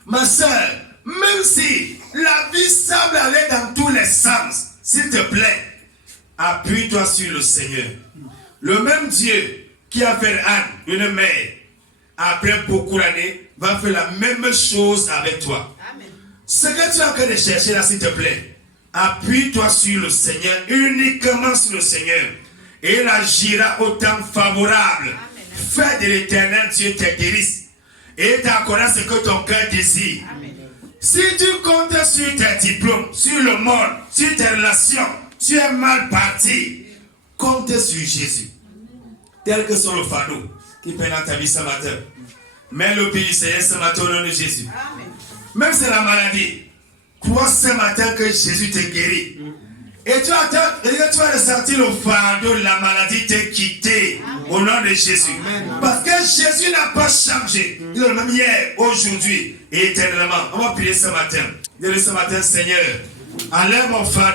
Ma soeur, même si la vie semble aller dans tous les sens, s'il te plaît, appuie-toi sur le Seigneur. Le même Dieu qui a fait Anne, une mère, après beaucoup d'années, va faire la même chose avec toi. Amen. Ce que tu as en train de chercher là, s'il te plaît, appuie-toi sur le Seigneur, uniquement sur le Seigneur. Et il agira au temps favorable. Fais de l'Éternel Dieu te guérisse. Et t'accordes ce que ton cœur désire. Amen. Si tu comptes sur tes diplômes, sur le monde, sur tes relations, tu es mal parti. Compte sur Jésus. Tel que sont le fardeau qui peine dans ta vie ce matin. Mets le pays Seigneur ce matin au nom de Jésus. Amen. Même si c'est la maladie, crois ce matin que Jésus te guérit. Et tu vas ressentir le fardeau de la maladie te quitter. Amen. Au nom de Jésus. Amen. Parce que Jésus n'a pas changé. Il est le même hier, aujourd'hui et éternellement. On va prier ce matin. Dis-le ce matin, Seigneur, enlève mon fardeau.